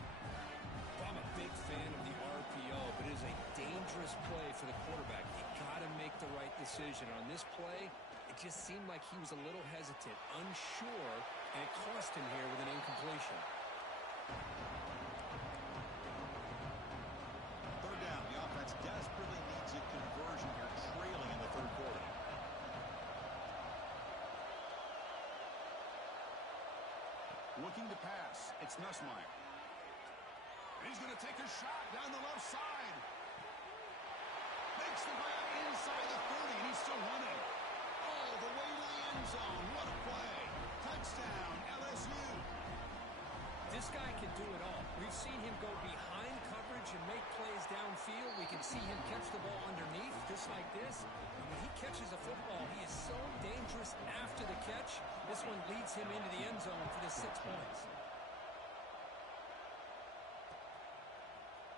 I'm a big fan of the RPO, but it is a dangerous play for the quarterback. You got to make the right decision. On this play, it just seemed like he was a little hesitant, unsure, and it cost him here with an incompletion. Third down. The offense desperately needs a conversion here, trailing in the third quarter. Looking to pass. It's Nussmeier. He's going to take a shot down the left side. Makes the grab inside the 30, and he's still running. All the way to the end zone. What a play. Touchdown, LSU. This guy can do it all. We've seen him go behind coverage and make plays downfield. We can see him catch the ball underneath, just like this. And when he catches a football, he is so dangerous after the catch. This one leads him into the end zone for the 6 points.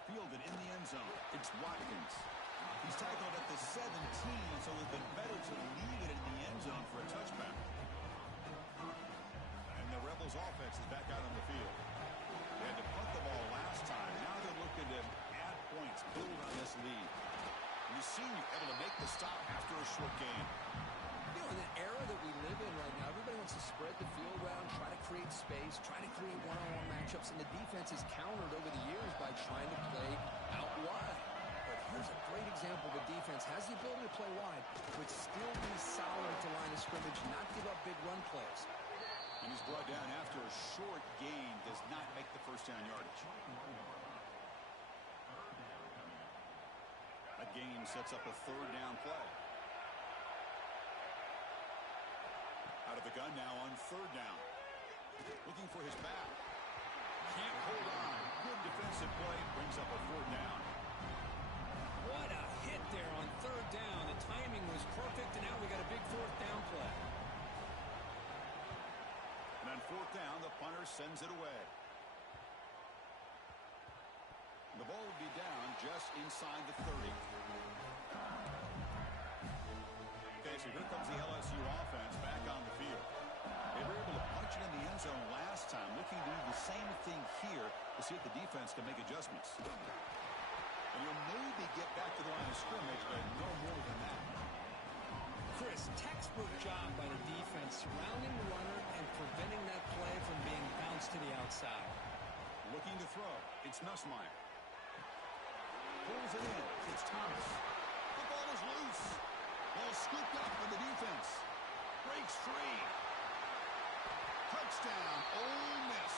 Fielded in the end zone. It's Watkins. He's tackled at the 17, so it's been better to leave it in the end zone for a touchback. And the Rebels offense is back out on the field. They had to punt the ball last time. Now they're looking to add points, build on this lead. And you see you're able to make the stop after a short game. You know, in the era that we live in right now, everybody wants to spread the field around, try to create space, try to create one-on-one matchups, and the defense is countered over the years by trying to play out wide. But here's a great example of a defense has the ability to play wide, but still be solid at the line of scrimmage, not give up big run plays. And he's brought down after a short gain, does not make the first down yardage. That gain sets up a third down play. Out of the gun now on third down. Looking for his back. Can't hold on. Good defensive play. Brings up a fourth down. What a hit there on third down. The timing was perfect, and now we got a big fourth down play. And on fourth down, the punter sends it away. The ball will be down just inside the 30. Okay, so here comes the LSU offense back on the field. They were able to punch it in the end zone last time, looking to do the same thing here to see if the defense can make adjustments. And you'll maybe get back to the line of scrimmage, but no more than that. Chris, textbook job by the defense surrounding the runner and preventing that play from being bounced to the outside. Looking to throw. It's Nussmeier. Pulls it in. It's Thomas. The ball is loose. Ball scooped up by the defense. Breaks free. Touchdown, Ole Miss.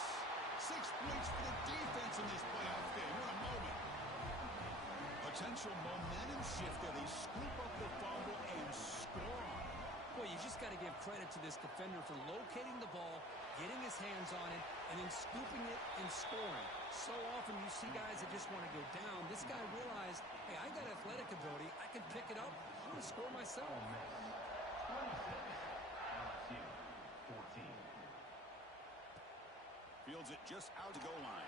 6 points for the defense in this playoff game. What a moment. Potential momentum shift there. They scoop up the fumble and score on it. Boy, you just got to give credit to this defender for locating the ball, getting his hands on it, and then scooping it and scoring. So often you see guys that just want to go down. This guy realized, hey, I got athletic ability. I can pick it up. I'm going to score myself. Fields it just out the goal line.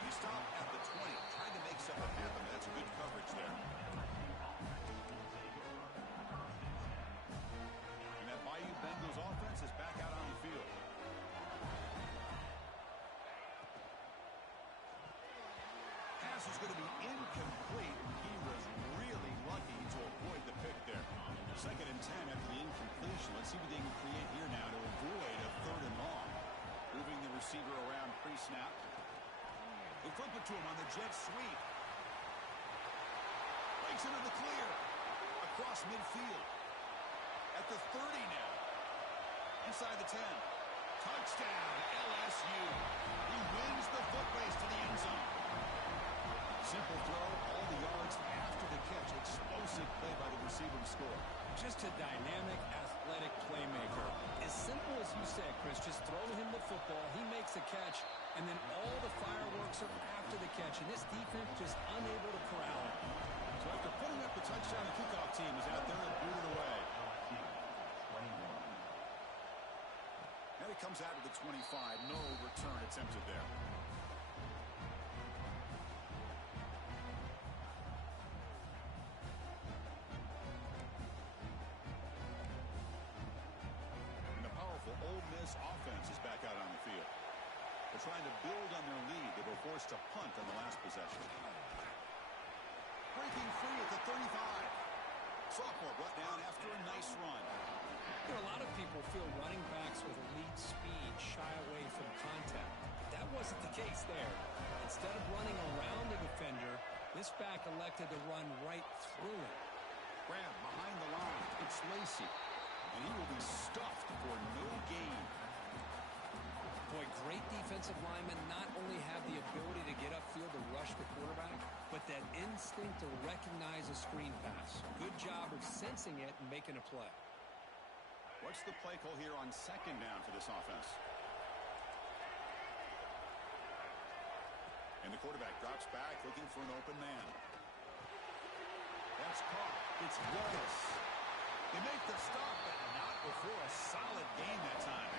He stopped at the 20, trying to make something happen. That's good coverage there. And that Bayou Bengals offense is back out on the field. Pass is going to be incomplete. He was really lucky to avoid the pick there. Second and 10 after the incompletion. Let's see what they can create here now to avoid a third and long. Moving the receiver around pre-snap. They flip it to him on the jet sweep. Breaks into the clear. Across midfield. At the 30 now. Inside the 10. Touchdown, LSU. He wins the foot race to the end zone. Simple throw, all the yards after the catch. Explosive play by the receiver to score. Just a dynamic, athletic playmaker. As simple as you said, Chris, just throw him the football. He makes a catch, and then all the fireworks are after the catch, and this defense just unable to corral it. So after putting up the touchdown, the kickoff team is out there and booted away. And it comes out to the 25. No return attempted there. And the powerful Ole Miss offense is back out on the field. They're trying to build on their lead. They were forced to punt on the last possession. Breaking free at the 35. Sophomore brought down after a nice run. You know, a lot of people feel running backs with elite speed shy away from contact. That wasn't the case there. Instead of running around the defender, this back elected to run right through it. Grab behind the line. It's Lacey. And he will be stuffed for no gain. Boy, great defensive linemen not only have the ability to get upfield to rush the quarterback, but that instinct to recognize a screen pass. Good job of sensing it and making a play. What's the play call here on second down for this offense? And the quarterback drops back looking for an open man. That's caught. It's Wallace. They make the stop, but not before a solid gain that time.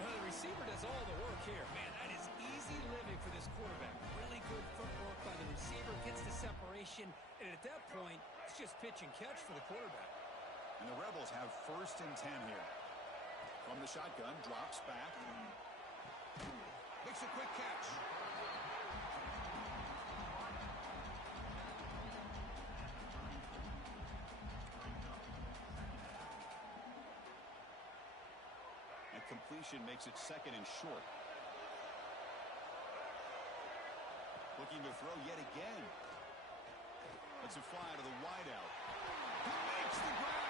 Well, the receiver does all the work here. Man, that is easy living for this quarterback. Really good footwork by the receiver, gets the separation, and at that point, it's just pitch and catch for the quarterback. And the Rebels have 1st and 10 here. From the shotgun, drops back. Makes a quick catch. And completion makes it 2nd and short. Looking to throw yet again. Lets it fly to the wideout. He makes the grab.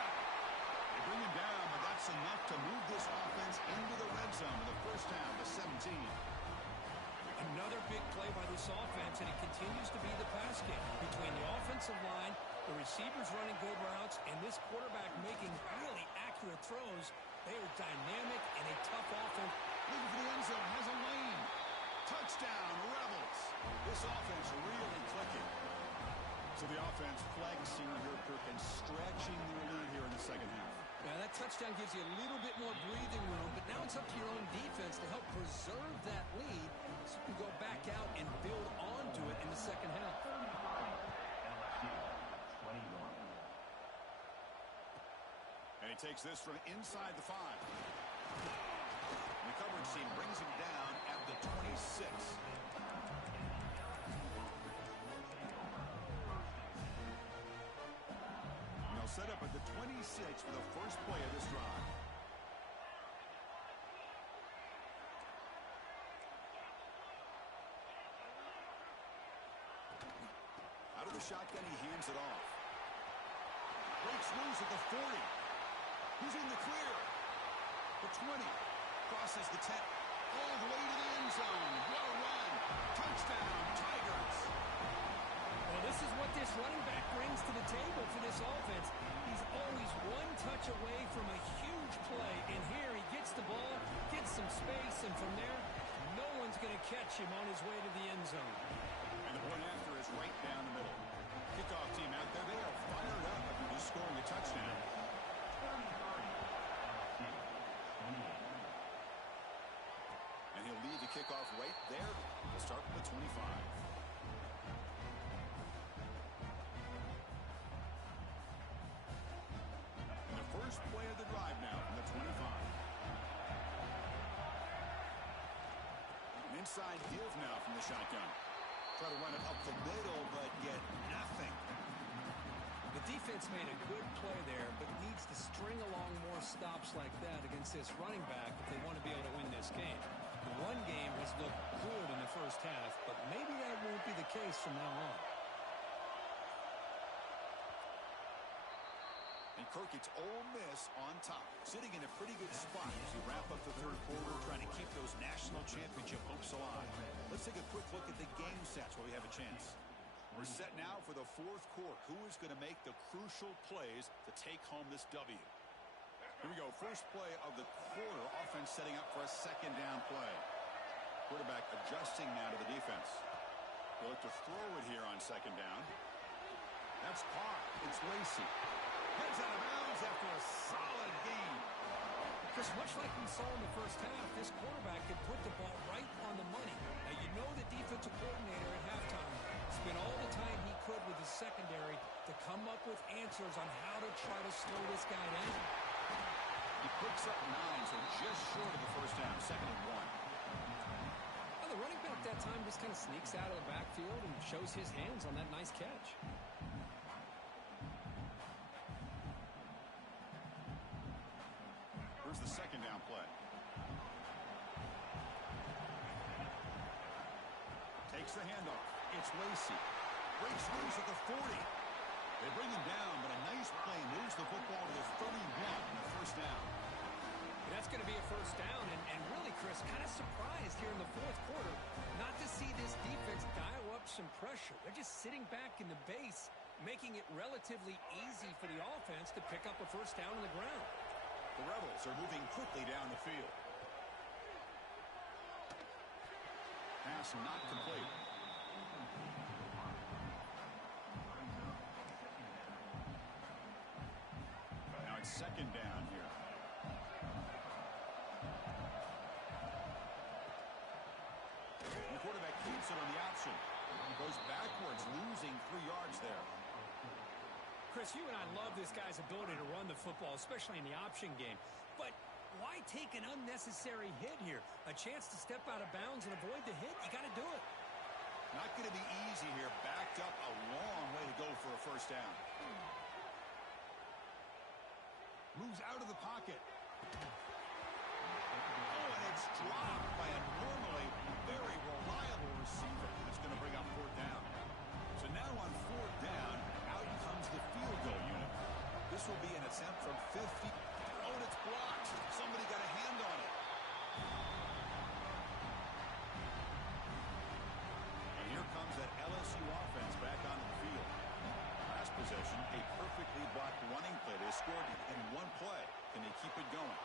They bring him down, but that's enough to move this offense into the red zone in the first half of 17. Another big play by this offense, and it continues to be the pass game. Between the offensive line, the receivers running good routes, and this quarterback making really accurate throws, they are dynamic and a tough offense. Looking for the end zone, has a lane. Touchdown, Rebels. This offense really clicking. So the offense flexing here, Kirk, and stretching their lead here in the second half. Now that touchdown gives you a little bit more breathing room, but now it's up to your own defense to help preserve that lead so you can go back out and build onto it in the second half. And he takes this from inside the 5. And the coverage team brings him down at the 26. Set up at the 26 for the first play of this drive. Out of the shotgun, he hands it off. Breaks loose at the 40. He's in the clear. The 20. Crosses the 10. All the way to the end zone. What a run. Touchdown, Tigers. Well, this is what this running back brings to the table for this offense. He's always one touch away from a huge play, and here he gets the ball, gets some space, and from there, no one's going to catch him on his way to the end zone. And the point after is right down the middle. Kickoff team out there, they are fired up after just scoring a touchdown. And he'll lead the kickoff right there to start from the 25. First play of the drive now from the 25. An inside give now from the shotgun. Try to run it up the middle, but get nothing. The defense made a good play there, but needs to string along more stops like that against this running back if they want to be able to win this game. The run game has looked good in the first half, but maybe that won't be the case from now on. And Kirk, it's Ole Miss on top, sitting in a pretty good spot as you wrap up the third quarter, trying to keep those national championship hopes alive. Let's take a quick look at the game stats while we have a chance. We're set now for the fourth quarter. Who is going to make the crucial plays to take home this W? Here we go. First play of the quarter. Offense setting up for a second down play. Quarterback adjusting now to the defense. They'll look to throw it here on second down. That's caught. It's Lacey. Heads out of bounds after a solid gain. Just much like we saw in the first half, this quarterback could put the ball right on the money. Now, you know the defensive coordinator at halftime spent all the time he could with his secondary to come up with answers on how to try to slow this guy down. He picks up 9, so just short of the first down, 2nd and 1. Well, the running back that time just kind of sneaks out of the backfield and shows his hands on that nice catch. Here's the second down play. Takes the handoff. It's Lacey. Breaks loose at the 40. They bring him down, but a nice play moves the football to the 31 and a first down. And that's going to be a first down, and really, Chris, kind of surprised here in the fourth quarter not to see this defense dial up some pressure. They're just sitting back in the base, making it relatively easy for the offense to pick up a first down on the ground. The Rebels are moving quickly down the field. Pass not complete. Now it's second down here. The quarterback keeps it on the option. Goes backwards, losing 3 yards there. Chris, you and I love this guy's ability to run the football, especially in the option game. But why take an unnecessary hit here? A chance to step out of bounds and avoid the hit? You got to do it. Not going to be easy here. Backed up a long way to go for a first down. Moves out of the pocket. Oh, and it's dropped by a normally very reliable receiver. It's going to bring up 4th down. So now on 4th down, out comes the field goal unit. This will be an attempt from 50. Oh, and it's blocked. Somebody got a hand on it. And here comes that LSU offense back onto the field. Last possession, a perfectly blocked running play. They scored in one play. Can they keep it going?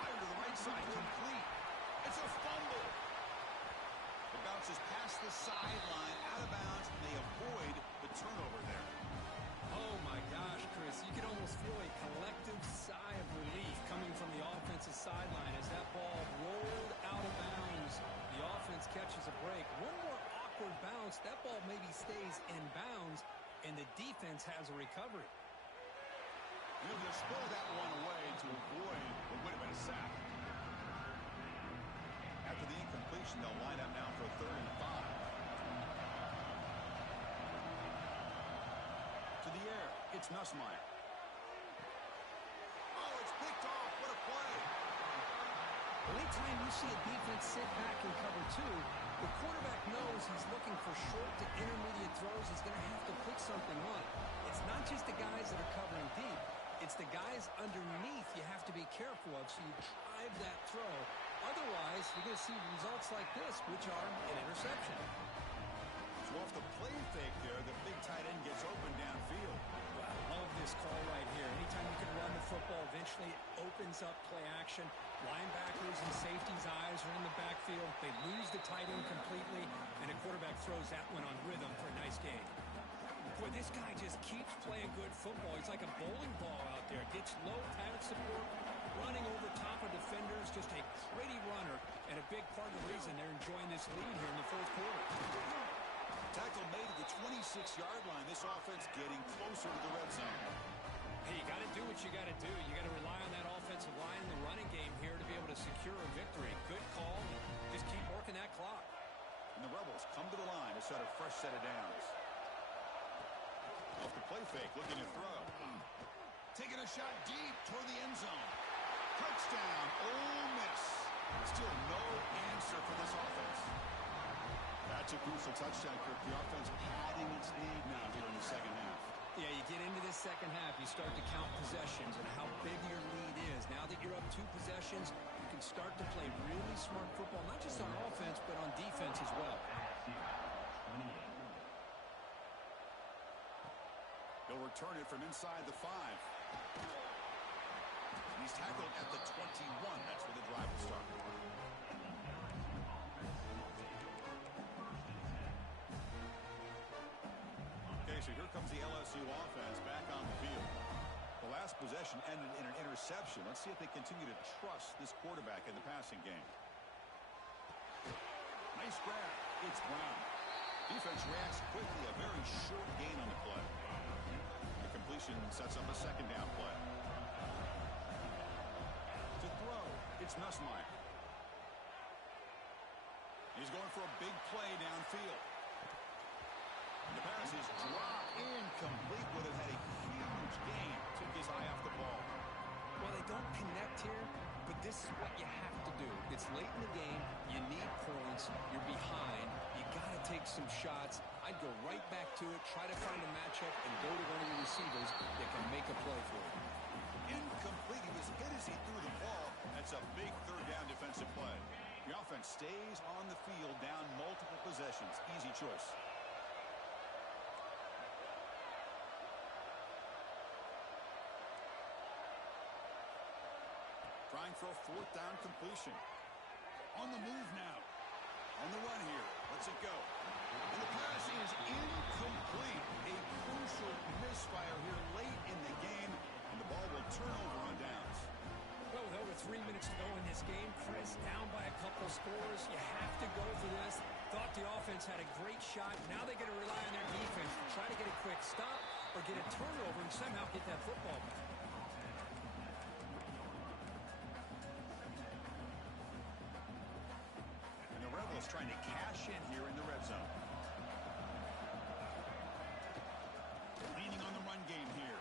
Fire to the right side, complete. It's a fumble. It bounces past the sideline, out of bounds, and they avoid the turnover there. Oh, my gosh, Chris. You can almost feel a collective sigh of relief coming from the offensive sideline as that ball rolled out of bounds. The offense catches a break. One more awkward bounce. That ball maybe stays in bounds, and the defense has a recovery. They'll just throw that one away to avoid what would have been a sack. After the incompletion, they'll line up now for 3rd and 5. To the air, it's Nussmeier. Oh, it's picked off. What a play. Well, anytime you see a defense sit back in cover 2, the quarterback knows he's looking for short to intermediate throws. He's going to have to put something on it. It's not just the guys that are covering deep. It's the guys underneath you have to be careful of, so you drive that throw. Otherwise, you're going to see results like this, which are an interception. So off the play fake there, the big tight end gets open downfield. Well, I love this call right here. Anytime you can run the football, eventually it opens up play action. Linebackers and safeties' eyes are in the backfield. They lose the tight end completely, and a quarterback throws that one on rhythm for a nice gain. Boy, this guy just keeps playing good football. He's like a bowling ball out there. Gets low pad support, running over top of defenders. Just a gritty runner, and a big part of the reason they're enjoying this lead here in the fourth quarter. Tackle made at the 26-yard line. This offense getting closer to the red zone. Hey, you got to do what you got to do. You got to rely on that offensive line in the running game here to be able to secure a victory. Good call. Just keep working that clock. And the Rebels come to the line to set a fresh set of downs. Off the play fake, looking to throw. Taking a shot deep toward the end zone. Touchdown, Ole Miss. Still no answer for this offense. That's a crucial touchdown, Kirk. The offense padding its lead now here in the second half. Yeah, you get into this second half, you start to count possessions and how big your lead is. Now that you're up 2 possessions, you can start to play really smart football, not just on offense, but on defense as well. They'll return it from inside the 5. He's tackled at the 21. That's where the drive will start. Okay, so here comes the LSU offense back on the field. The last possession ended in an interception. Let's see if they continue to trust this quarterback in the passing game. Nice grab. It's Brown. Defense reacts quickly. A very short gain on the play. The completion sets up a second down play. To throw, it's Nussmeier. He's going for a big play downfield. The pass is dropped incomplete. Would have had a huge gain. Took his eye off the ball. Well, they don't connect here, but this is what you have to do. It's late in the game. You need points. You're behind. You got to take some shots. I'd go right back to it, try to find a matchup, and go to one of your receivers that can make a play for you. Incomplete. He was hit as he threw the ball. That's a big third down defensive play. The offense stays on the field down multiple possessions. Easy choice. Trying for a fourth down completion. On the move now. On the run here. Let's it go. And the pass is incomplete. A crucial misfire here late in the game. And the ball will turn over on downs. Well, with over 3 minutes to go in this game, Chris, down by a couple scores. You have to go for this. Thought the offense had a great shot. Now they got to rely on their defense to try to get a quick stop or get a turnover and somehow get that football back. Rebels trying to cash in here in the red zone. Leaning on the run game here.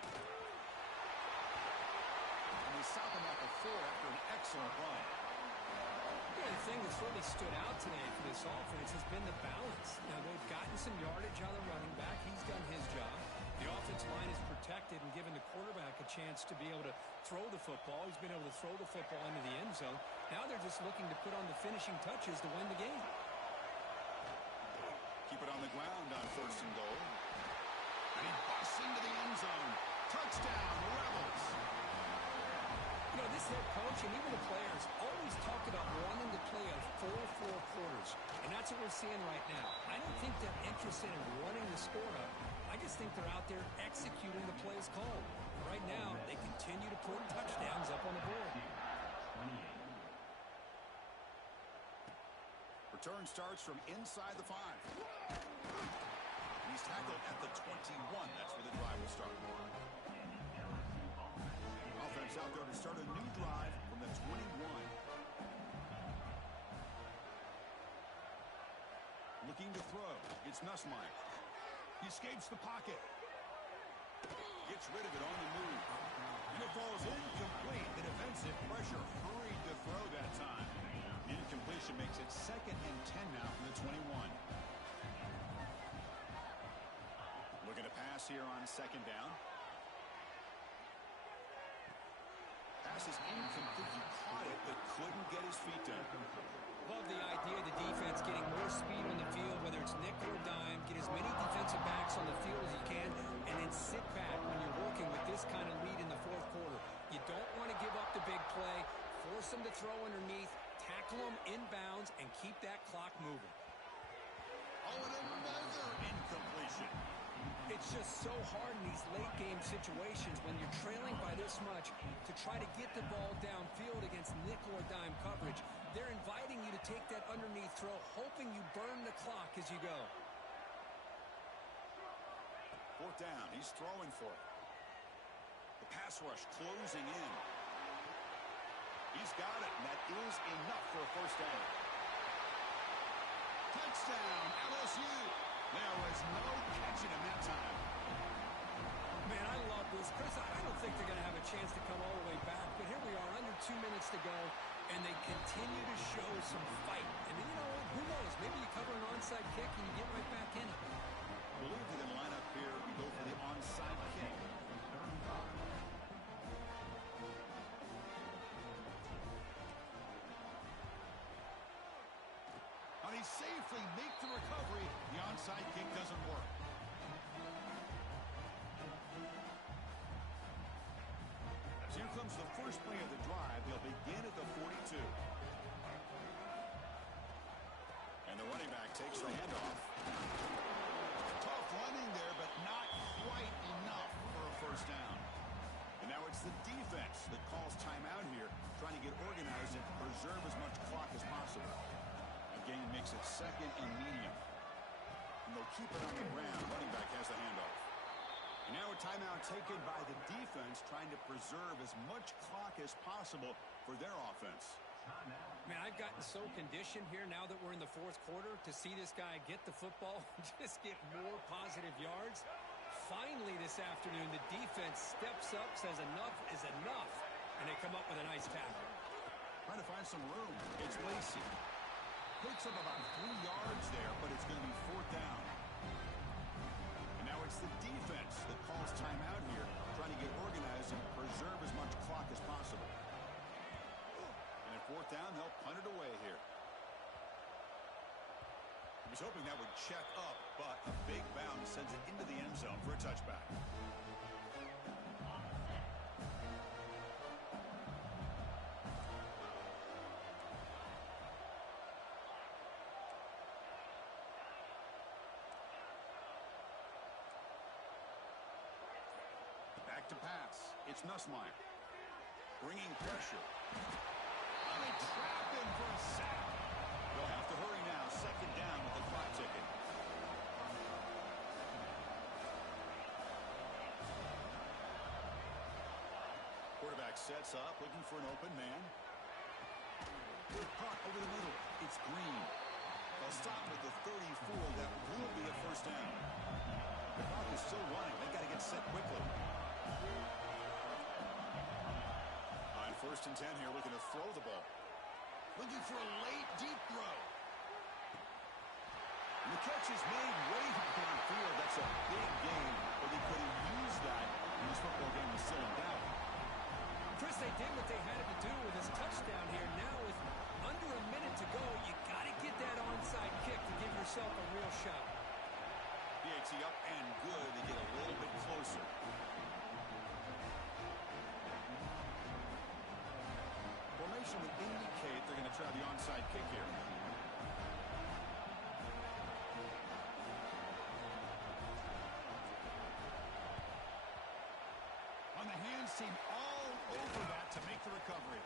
And they stop him at the 4 after an excellent run. Yeah, the thing that's really stood out today for this offense has been the balance. Now, they've gotten some yardage on the running back. He's done his job. The offensive line is protected and given the quarterback a chance to be able to throw the football. He's been able to throw the football into the end zone. Now they're just looking to put on the finishing touches to win the game. Keep it on the ground on first and goal. And he busts into the end zone. Touchdown, the Rebels. You know, this head coach and even the players always talk about wanting to play a 4-4 quarters. And that's what we're seeing right now. I don't think they're interested in running the score up. I just think they're out there executing the plays called. Right now, they continue to put touchdowns up on the board. Return starts from inside the 5. He's tackled at the 21. That's where the drive will start. Offense out there to start a new drive from the 21. Looking to throw. It's Nussmeier. He escapes the pocket. Gets rid of it on the move. And it falls incomplete. The defensive pressure hurried to throw that time. Incompletion makes it 2nd and 10 now from the 21. Looking to pass here on 2nd down. Pass is incomplete. He caught it, but couldn't get his feet down. Love the idea of the defense getting more speed on the field, whether it's nickel or dime. Get as many defensive backs on the field as you can, and then sit back when you're working with this kind of lead in the 4th quarter. You don't want to give up the big play. Force them to throw underneath. Tackle them inbounds and keep that clock moving. Oh, and another incompletion. It's just so hard in these late-game situations when you're trailing by this much to try to get the ball downfield against nickel or dime coverage. They're inviting you to take that underneath throw, hoping you burn the clock as you go. 4th down. He's throwing for it. The pass rush closing in. He's got it, and that is enough for a 1st down. Touchdown, LSU. There was no catching him that time. Man, I love this. Chris, I don't think they're going to have a chance to come all the way back, but here we are, under 2 minutes to go, and they continue to show some fight. And you know what? Who knows? Maybe you cover an onside kick and you get right back in it. I believe they're going to line up here and go for the onside kick. He safely make the recovery. The onside kick doesn't work. So here comes the first play of the drive. They'll begin at the 42. And the running back takes the handoff. Tough running there, but not quite enough for a first down. And now it's the defense that calls timeout here, trying to get organized and preserve as much clock as possible. Again, makes it second and medium. And they'll keep it on the ground. Running back has the handoff. And now a timeout taken by the defense, trying to preserve as much clock as possible for their offense. Man, I've gotten so conditioned here now that we're in the fourth quarter to see this guy get the football and just get more positive yards. Finally this afternoon, the defense steps up, says enough is enough, and they come up with a nice tackle. Trying to find some room. It's Lacey. Picks up about 3 yards there, but it's going to be fourth down. And now it's the defense that calls timeout here, trying to get organized and preserve as much clock as possible. And at fourth down, they'll punt it away here. He was hoping that would check up, but a big bounce sends it into the end zone for a touchback. Back to pass. It's Nussmeier. Bringing pressure. And they trap him for a sack. They'll have to hurry now. Second down with the clock ticking. Quarterback sets up, looking for an open man. Good punt over the middle. It's Green. They'll stop with the 34. That will be a first down. The clock is still running. They've got to get set quickly. On first and 10 here, looking to throw the ball. Looking for a late, deep throw. And the catch is made way downfield. That's a big gain, but they could have used that in this football game to slow him down. Chris, they did what they had to do with his touchdown here. Now with under a minute to go, you got to get that onside kick to give yourself a real shot. PAT up and good. They get a little bit closer. Formation would indicate they're going to try the onside kick here. On the hands team all over that to make the recovery.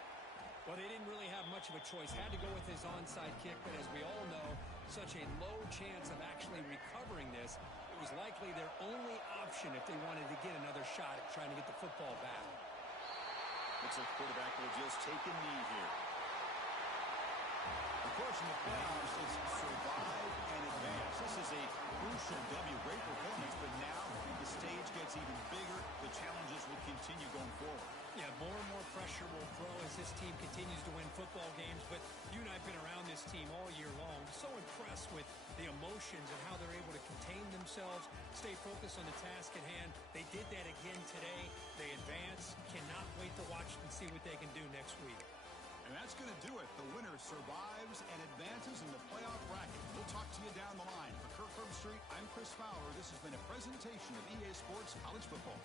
Well, they didn't really have much of a choice. Had to go with his onside kick, but as we all know, such a low chance of actually recovering this. It was likely their only option if they wanted to get another shot at trying to get the football back. Looks like the quarterback will just take a knee here. Of course, in the playoffs, it's survive and advance. This is a crucial W. Great performance, but now the stage gets even bigger. The challenges will continue going forward. Yeah, more and more pressure will grow as this team continues to win football games. But you and I have been around this team all year long. So impressed with the emotions and how they're able to contain themselves, stay focused on the task at hand. They did that again today. They advance. Cannot wait to watch and see what they can do next week. And that's going to do it. The winner survives and advances in the playoff bracket. We'll talk to you down the line. For Kirk Herbstreit, I'm Chris Fowler. This has been a presentation of EA Sports College Football.